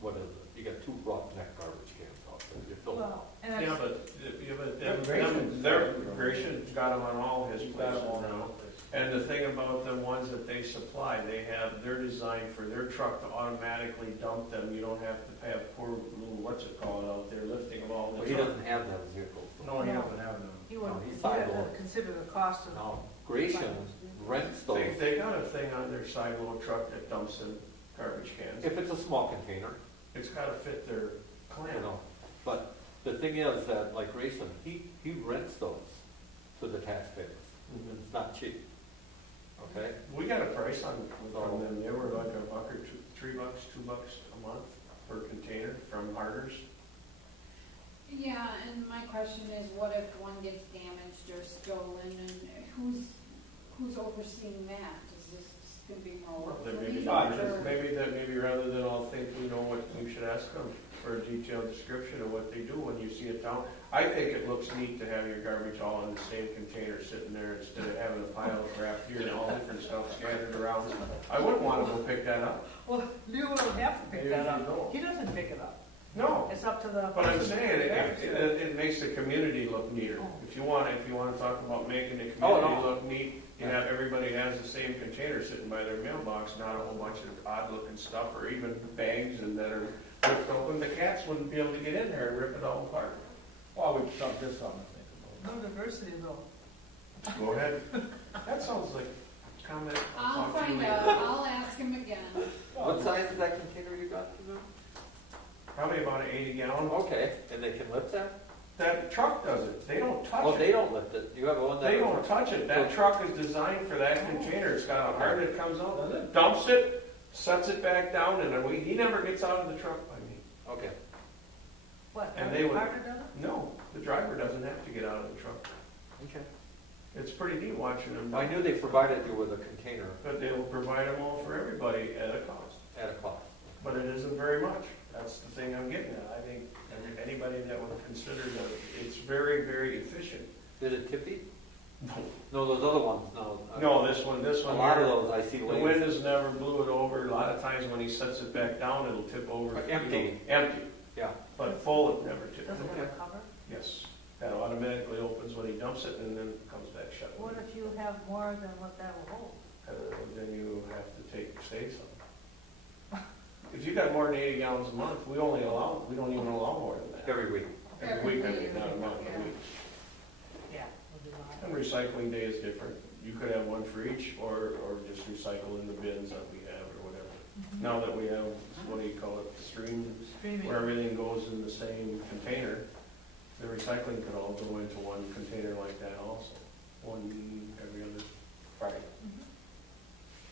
what is it? You got 2 roughneck garbage cans out there. You fill them. Well, and Yeah, that's, but Grayson's got them on all his You've got places them all now. now. And the thing about the ones that they supply, they're designed for their truck to automatically dump them. You don't have to have poor little, what's it called out there, lifting them all in But the he truck. doesn't have those vehicles. No, he doesn't have them. he wouldn't, he's you have sidewalk. to consider the cost of. Now, Gratian rents those, They got a thing on their side load truck that dumps in garbage cans. if it's a small container, It's gotta fit their you clan. know. But the thing is that, like Grayson, he rents those to the taxpayers. Mhm. It's not cheap. Okay? We got a price on from them. They were like $1 or $3, $2 a month per container from Harder's. Yeah, and my question is, what if one gets damaged or stolen, and who's overseeing that? Is this gonna be more Well, locally, maybe rather than all think we know what, you should ask them for a detailed description of what they do when you see a town. I think it looks neat to have your garbage all in the same container sitting there instead of having a pile of crap here and all different stuff scattered around. I wouldn't want to go pick that up. Well, Leo would have to pick Maybe that you up. don't. He doesn't pick it up. No, It's up to the. but I'm saying, it makes the community look neater. If you want to talk about making the community look neat, you have, everybody has the same container sitting by their mailbox, not a whole bunch of odd looking stuff or even bags and that are ripped open. The cats wouldn't be able to get in there and rip it all apart. Well, we just something to think about. No diversity though. Go ahead. That sounds like a comment. I'll talk to you find later. out, I'll ask him again. What size is that container you got for them? Probably about an 80-gallon. Okay, and they can lift that? That truck does it. They don't touch Oh, it. they don't lift it. You have one that. They don't touch it. That truck is designed for that container. It's got a hard that comes out, dumps it, sets it back down, and then he never gets out of the truck by me. Okay. What, And our they would- partner does it? No, the driver doesn't have to get out of the truck. Okay. It's pretty neat watching them. I knew they provided you with a container But they will provide them all for everybody at a cost. at a cost. But it isn't very much. That's the thing I'm getting at. I think anybody that would consider that it's very, very efficient. Is it tippy? No. No, those other ones, no. No, this one A lot here, of those I see the laid. wind has never blew it over. A lot of times when he sets it back down, it'll tip over. Empty. Empty. Yeah. But full, it never tips. Does it have a cover? Yes. That automatically opens when he dumps it and then comes back shut. What if you have more than what that will hold? Then you have to save some. If you got more than 80 gallons a month, we don't even allow more than that. Every week. Every week, I mean, not a month, a week. Yeah. Would be a lot. And recycling day is different. You could have one for each, or just recycle in the bins that we have, or whatever. Mhm. Now that we have, what do you call it, stream, Streaming. where everything goes in the same container, the recycling could all go into one container like that also. One every other Friday. Mhm.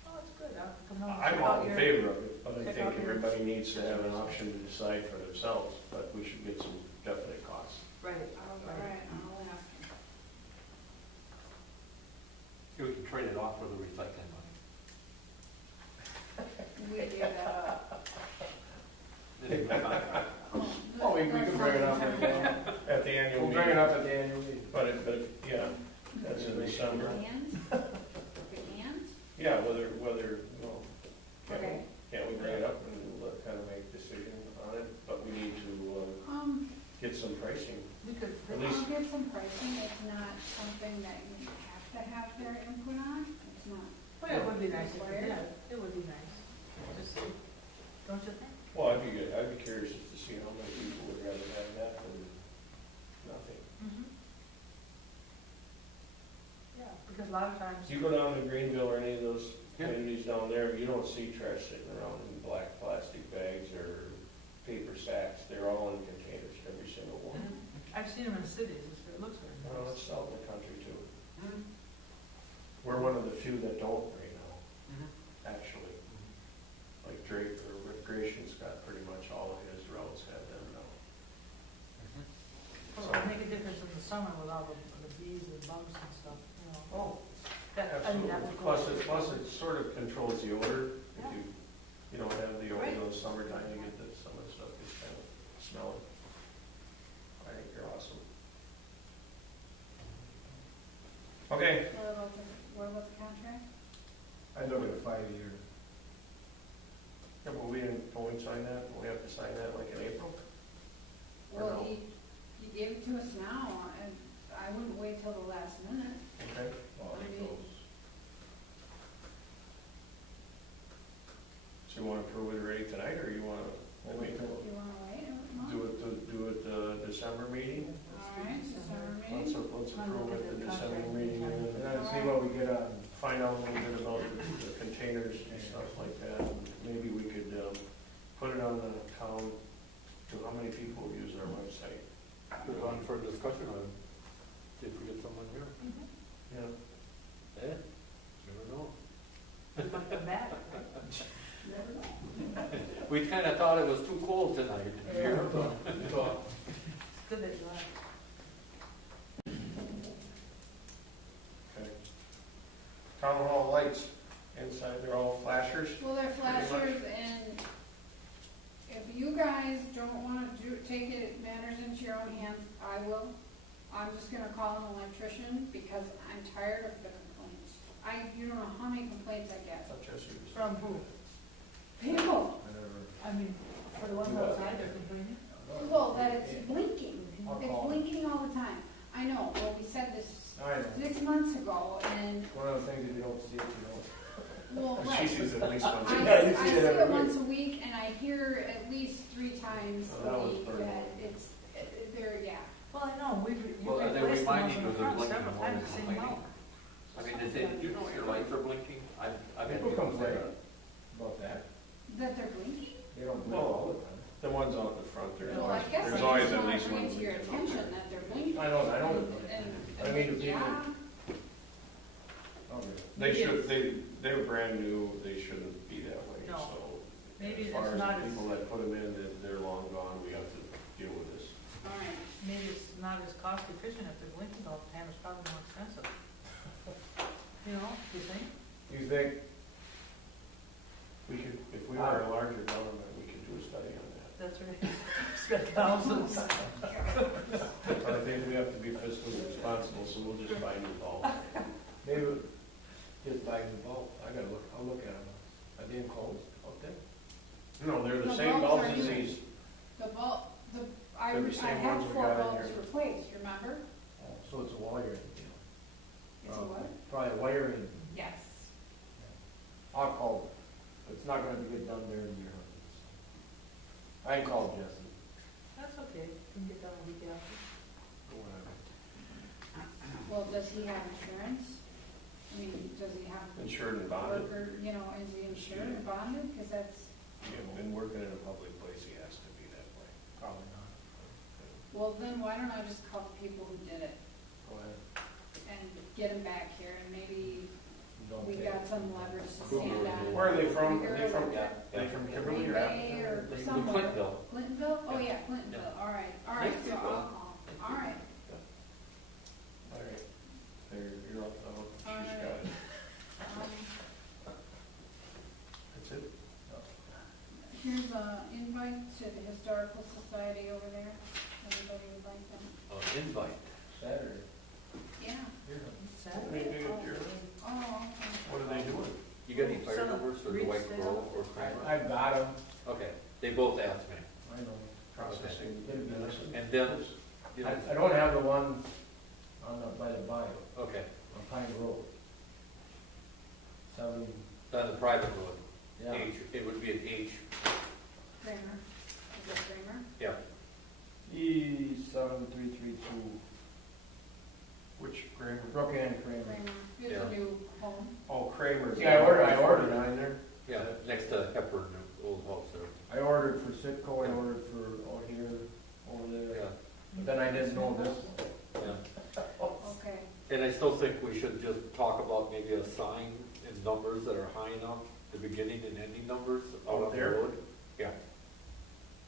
Oh, that's good. I'll come over and I'm check all out in your- favor of it, but I check think out your- everybody needs to have an option to decide for themselves, but we should get some definite costs. Right. All right, I'll ask him. You can trade it off for the recycling money. We did, Oh, we can bring it up at the end. At the annual We'll meeting. bring it up at the annual meeting. But, yeah, that's in December. The cans? Yeah, whether, well, Okay. can't we bring it up and we'll kind of make a decision on it? But we need to get some pricing. We could, At least- I'll get some pricing, it's not something that you have to have their input on, it's not. well, it would be nice if you required. did. It would be nice. Just, don't you think? Well, I'd be curious to see how many people would rather have that than nothing. Mhm. Yeah, because a lot of times. If you go down to Greenville or any of those Yeah. communities down there, you don't see trash sitting around in black plastic bags or paper sacks. They're all in containers, every single one. I've seen them in cities, it looks very Well, nice. it's out in the country too. We're one of the few that don't right now, actually. Like Drake or Rick Gracian's got pretty much all of his roads have them now. Well, it'll make a difference in the summer with all the bees and bugs and stuff, you know. Oh, That, I mean, that would go. plus it sort of controls the odor. If Yeah. you don't have the odor Right. in the summertime, you get some of the stuff gets kind of smelly. I think you're awesome. Okay, What about the contract? I'd look at a 5-year. yeah, well, don't we sign that? We have to sign that like in April? Or Well, no? he gave it to us now, and I wouldn't wait till the last minute. Okay. Well, it goes. So you want to approve it already tonight, or you want to wait till, You wanna wait a month? do it December meeting? All right, December Let's meeting. approve it the December meeting and And then see what we get on. find out a little bit about the containers and stuff like that. And maybe we could put it on the town to how many people use our website. Put it on for discussion or see if we get someone here. Mhm. Yeah. Yeah, never know. We might come back, right? Never know. We kind of thought it was too cold tonight. Yeah. It's good that you are. Okay. Town hall lights inside, they're all flashers. Well, they're Pretty much. flashers, and if you guys don't wanna take it matters into your own hands, I will. I'm just gonna call an electrician, because I'm tired of the complaints. You don't know how many complaints I get. Such as you. From who? People, I mean, for the ones outside, they're complaining? well, that it's blinking. I'll It's call. blinking all the time. I know, well, we said this I know. 6 months ago, and, One of the things that you don't see, you know. well, She right. sees it at least once. I Yeah, you I see see it every it week. once a week, and I hear at least 3 times Oh, that a was week pretty that low. it's, they're, yeah. Well, I know, you Well, and they're replaced them reminding on you the they're front blinking several more than times, the same complaining. amount. I mean, do you know your lights are blinking? I've had People people complain say about that. That they're blinking? They don't blink all the time. The ones out the front, there's Well, I always, guess I there's always just at wanna least bring one. it to your attention that they're blinking. I know. And, I mean, the people- yeah, Oh, really? They should, they were brand new, they shouldn't be that way, No. so. Maybe As far it's as not the as, people that put them in, they're long gone, we have to deal with this. All right, maybe it's not as cost efficient if it's Lincoln all the time, it's probably more expensive. You know, do you think? You think, We could, if we were a larger government, we could do a study on that. That's right. Spend thousands. But I think we have to be fiscally responsible, so we'll just buy new bulbs. maybe just buy new bulbs, I'll look at them. Are they enclosed out there? No, they're the The same bulbs bulbs are as new. these. the bulb, I They're the same had ones we 4 got in bulbs here. replaced, remember? Oh, so it's a wiring deal. It's a what? Probably a wiring, Yes. I'll call, it's not gonna get done there in your house. I can call Jesse, That's okay, can get done a week after. or whatever. Well, does he have insurance? I mean, does he have Insured and bonded. worker, you know, is he insured and bonded? Because that's, Yeah, been working in a public place, he has to be that way. Probably not. well, then why don't I just call the people who did it Go ahead. and get them back here and maybe Don't we pay. got some leverage to Cool. stand on. Where are they from? Bigger Are they from, electric- they from Kimberly or Green Appleton? Bay or They- somewhere. Clintonville. Clintonville? Oh, Yeah. yeah, Clintonville, all right, so I'll call, all right. All right, there, you're off the hook, she's All got right. it. Um, That's it? Here's an invite to the Historical Society over there. Everybody would like them? Invite. Saturday. Yeah. Here. What do they do, Jerry? Oh, okay. What are they doing? You got any fire So, numbers for read Dwight sale. Grove or Kramer? I've got them, Okay, they both asked me. I know. Processing. It'll be listened. And then, you know, I don't have the one on the, by the bio, okay, on Pine Road. 7, on the private road, yeah. H, it would be an H, Kramer. Is it Kramer? yeah. E7332, Which Kramer? Brook and Kramer. Kramer. Here's Yeah. a new home. Oh, Kramer's. Yeah, I ordered. Nine there? Yeah, next to Hepburn, old house there. I ordered for Sitco, I ordered for out here, over there. Yeah, But then I didn't know this one. yeah. Okay. And I still think we should just talk about maybe a sign and numbers that are high enough, the beginning and ending numbers out Out on the there? road. Yeah.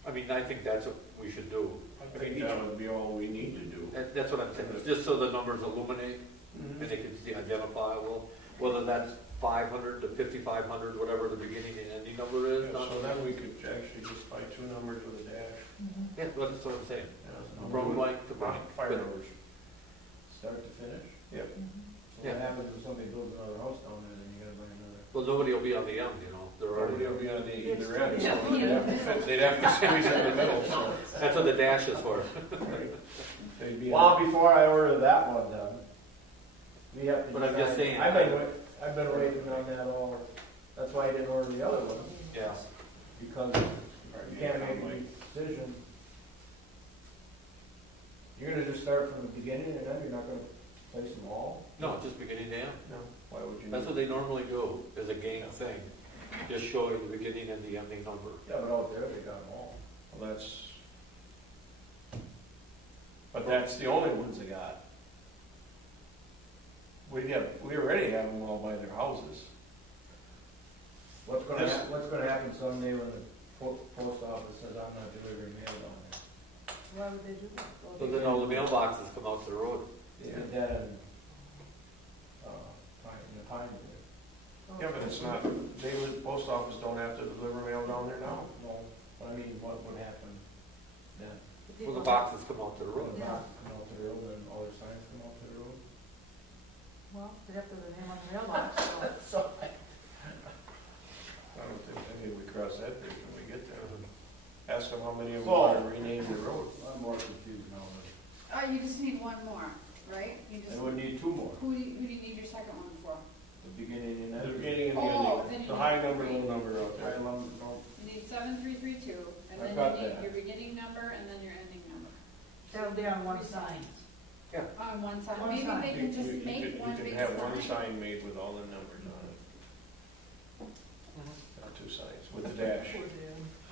I mean, I think that's what we should do. I think that would be all we need to do. That's what I'm saying, just so the numbers illuminate and they can see identifiable, whether that's 500 to 5,500, whatever the beginning and ending number is. Yeah, so then we could actually just buy 2 numbers with a dash. Yeah, that's what I'm saying. Yeah. From like to Fire back. numbers. Start to finish. Yep. So Yeah. what happens if somebody builds another house down there, then you gotta buy another. Well, nobody will be on the end, you know, they're Nobody already, will be on the It's either end, so Yeah. they'd have to squeeze in the middle, so. that's what the dash is for. They'd be. Well, before I order that one done, we have to. But I'm just decide- saying- I've been waiting on that all, that's why I didn't order the other one, Yeah, because you can't make a decision. You're gonna just start from the beginning and then you're not gonna place them all? no, just beginning to end. No, why would you? That's what they normally do, as a gang thing, just show you the beginning and the ending number. Yeah, but out there, they got them all. Well, that's. But that's the only ones they got. We already have them all by their houses. What's gonna, This- what's gonna happen someday when the post office says I'm not delivering mail down there? Why would they do that? Well, So then all the mailboxes come out to the road. Did that in, in the Pine Road. Yeah, but it's not, the post office don't have to deliver mail down there now. No, but I mean, what would happen then? Well, the boxes come out to the road. Will the box come out to the road and all their signs come out to the road? Well, they have to have a name on the mailbox, so. I don't think any we cross that bridge when we get there. Ask them how many of them So- want to rename the road. I'm more confused now. You just need one more, right? You just, I would need 2 more, who do you need your second one for? the beginning and The end. beginning and the Oh, then ending, you the need high number, 3. low number out I there. love, no, You need 7332, and I've then got you need that. your beginning number and then your ending number. That'll be on one sign. On one side, One maybe sign. they can just You make could- one You big can have one sign. sign made with all the numbers on it. Not 2 signs, with the dash.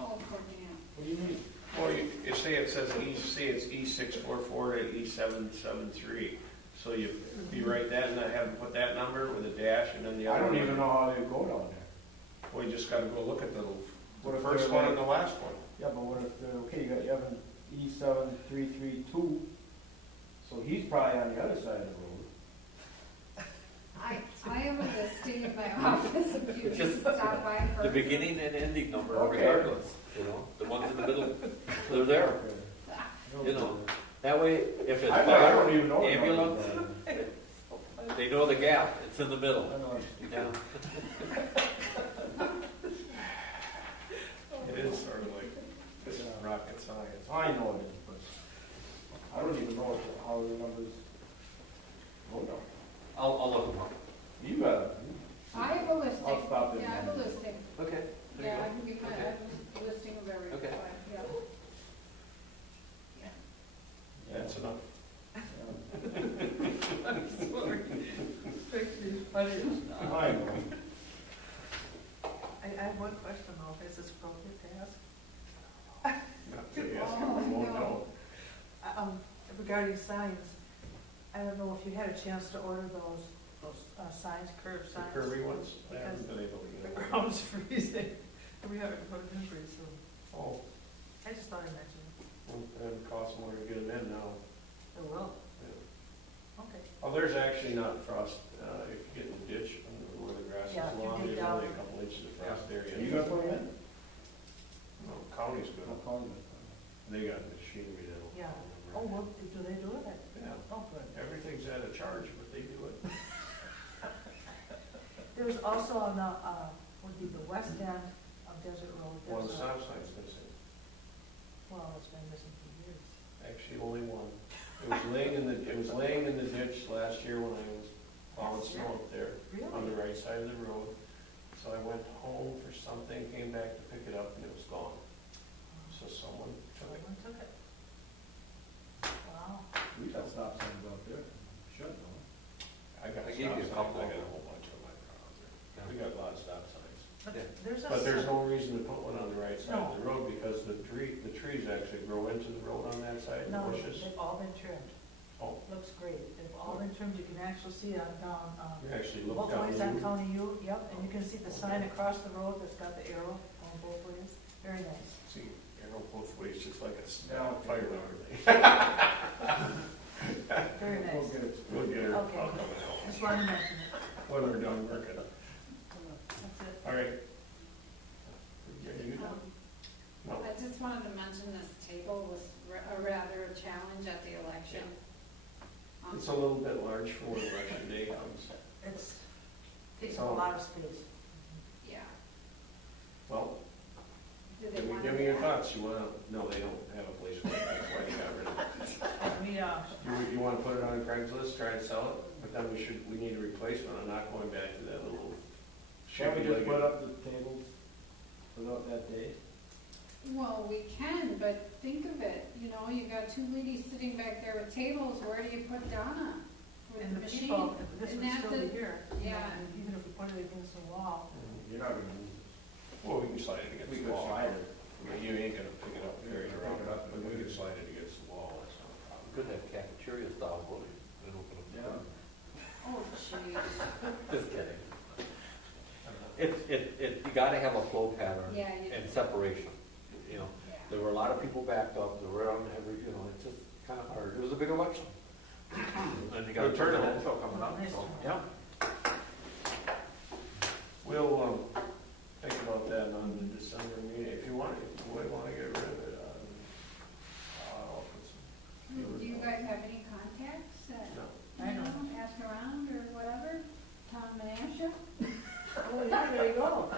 Oh, poor Dan. what do you need? Well, you say it says say it's E644 to E773. So you write that and then have them put that number with a dash and then the I other. don't one. even know how they go down there. Well, you just gotta go look at the What if first they're one like- and the last one. Yeah, but what if they're, okay, you got Evan E7332, so he's probably on the other side of the road. I have a listing in my office if you It's just just stop by for. The beginning and ending number Okay. regardless, you know, the ones in the middle, they're there, Okay. you know. That way, if it's I fire, don't even know. ambulance, they know the gap, it's in the I middle. know. Yeah. It is sort of like just rocket science. I know it is, but I don't even know how the numbers go down. I'll look them up. You got it. I have a listing. I'll stop it. Yeah, I have a listing. Okay. Yeah, I can give you, I Okay. have a listing of everything, Okay. yeah. That's enough. I know. I have one question though, is this appropriate to ask? Not to ask him, I won't know. Regarding signs, I don't know if you had a chance to order those signs, curb The signs. curvy ones, I haven't been able to The get them. ground's freezing, and we haven't put them in pretty soon. Oh, I just thought I'd mention it. well, it costs more to get them in now. Oh, well, Yeah. okay. Oh, there's actually not frost, if you get in the ditch where the grass Yeah, is if you long, dig there's down. only a couple inches of frost there. You gonna put them in? No, county's good. I'll call you. They got machinery that'll. Yeah. Oh, well, do they do it? Yeah, Oh, good. everything's at a charge, but they do it. There was also on the, would be the west end of Desert Road. One there's a- stop sign's missing, Well, it's been missing for years. actually only one. It was laying in the ditch last year when I was plowing snow up there on the Really? right side of the road. So I went home for something, came back to pick it up and it was gone. So someone took it. Someone took it. Wow. We got stop signs out there. Shut down. I got I gave you a stop signs, couple I of got a them. whole bunch of my problems there. Yeah. We got a lot of stop signs. But Yeah. there's a. But there's sign- no reason to put one on the right side of No. the road because the trees actually grow into the road on that side, the No, bushes. they've all been trimmed. Oh, Looks great. They've all been trimmed. You can actually see it down, you actually look both down ways the on road. County U, yep, and you can see the sign across the road that's got the arrow on both ways. Very nice. See, arrow both ways, just like a Yeah. fire alarm. Very We'll nice. get it. We'll get her. Okay. I'll come and help. Just wanted to mention it. When we're done working. That's it. All right. Yeah, you done? No. I just wanted to mention this table was rather a challenge at the election. It's a little bit large for when election day comes. It's, takes a So- lot of space. Yeah. Well, Do they want give me your that? thoughts. You wanna, no, they don't have a place for it. That's why they got rid of it. We, You wanna put it on Craigslist, try and sell it, but then we need a replacement. I'm not going back to that little. Can't we just shaky-legged- put up the tables without that day? Well, we can, but think of it, you know, you got two ladies sitting back there with tables, where do you put Donna? With and the the machine? people, this And would that's still be it. here. you know, Yeah. and even if we put it against the wall. You're not gonna move Well, we can slide it against We the could wall. slide it. I mean, you ain't gonna pick it up, carry it around, Pick it up. but we can slide it against the wall, that's not a problem. Could have cafeteria style voting. Then open up. Yeah. Oh, jeez. Just kidding. You gotta have a flow pattern Yeah, you and do. separation, you know. Yeah. There were a lot of people backed up, there were on every, you know, it's just kind of hard. It was a big election. And you got a Good turnout. presidential coming up, so, yeah. We'll, think about that on the December meeting, if you want, if you would wanna get rid of it, I'll put some. Do you guys have any contacts that, No. I you know. know, ask around or whatever? Tom Menasha? Oh, yeah, there you go.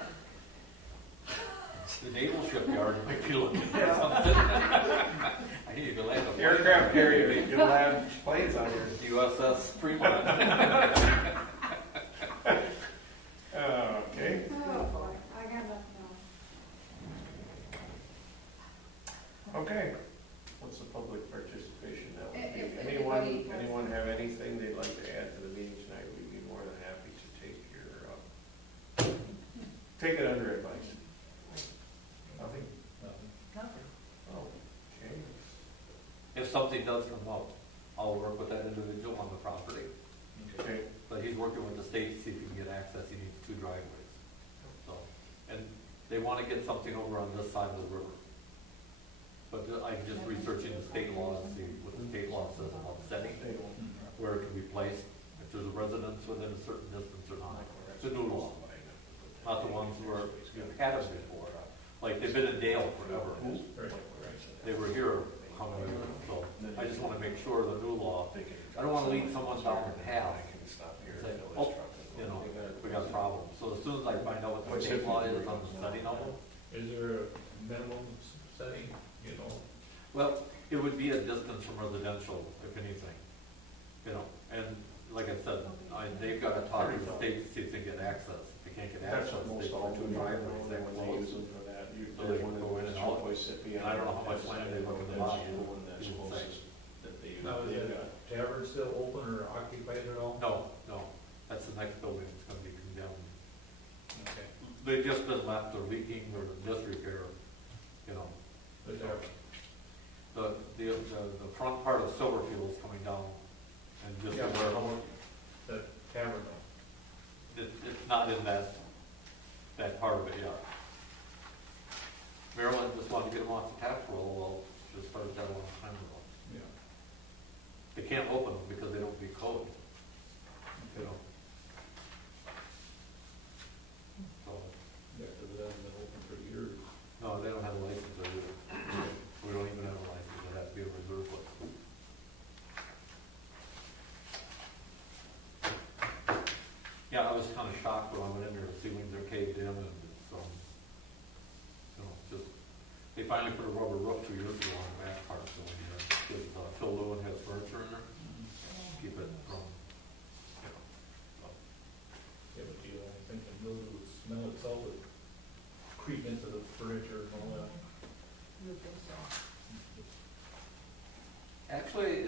The naval shipyard might be looking at something. I need to land a plane. Aircraft carrier, you'll have planes on your. USS Fremont. Okay. Oh, boy, I got nothing else. Okay. What's the public participation now? If Anyone, anybody has- anyone have anything they'd like to add to the meeting tonight, we'd be more than happy to take take it under advice. Nothing? Nothing. Oh, okay. If something does come up, I'll work with that individual on the property. Okay. But he's working with the state to see if he can get access, he needs 2 driveways. So, and they wanna get something over on this side of the river. But I'm just researching the state law to see what the state law says about setting, where it can be placed, if there's a residence within a certain distance or not. It's a new law, not the ones where you've had them before. Like, they've been in Dale forever. They were here how many years, so I just wanna make sure the new law, I don't wanna lead someone down the path and say, oh, you know, we got a problem. So as soon as I find out what the state law is on the setting of them, Is there a minimum setting, you know? well, it would be a distance from residential, if anything, you know, and like I said, they've gotta talk to the state to see if they get access. If they can't get That's access, what they most go all to do a now, driveway, they when they close. use them for that. So they can go in and out. And I don't know how much land they look in the body. That's closest that they use. Now, is that tavern still open or occupied at all? No, that's the next building that's gonna be condemned. Okay. They've just been left, or leaking, or disrepair, you know. But there, The front part of Silverfield's coming down, and just yeah, where, the tavern though. it's not in that part of it yet. Maryland just wanted to get them off the tax roll, well, just started that a long time ago. Yeah. They can't open them because they don't meet code, you know. So, Yeah, because it hasn't been open for years. no, they don't have a license or either. We don't even have a license, it has to be a reserve license. Yeah, I was kind of shocked when I went in there, the ceilings are caved in and it's, you know, just, they finally put a rubber roof 2 years ago on the back part, so when you, because Phil Lewin has furniture in there, keep it from, you know, so. Yeah, but you, I think the mildew smell itself would creep into the furniture and all that. You would think so. Actually,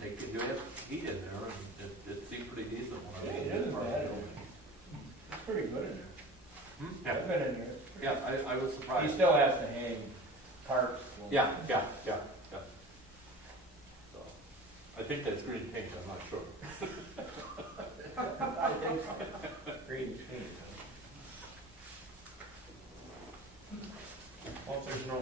they could do have heat in there, and it seemed pretty decent when I Yeah, was it in isn't there. bad. It's pretty good in there. Yeah, I've been in there. It's pretty- yeah, I was He surprised. still has to hang tarps. Yeah. So, I think that's green paint, I'm not sure. I think so. Green paint. Well, if there's no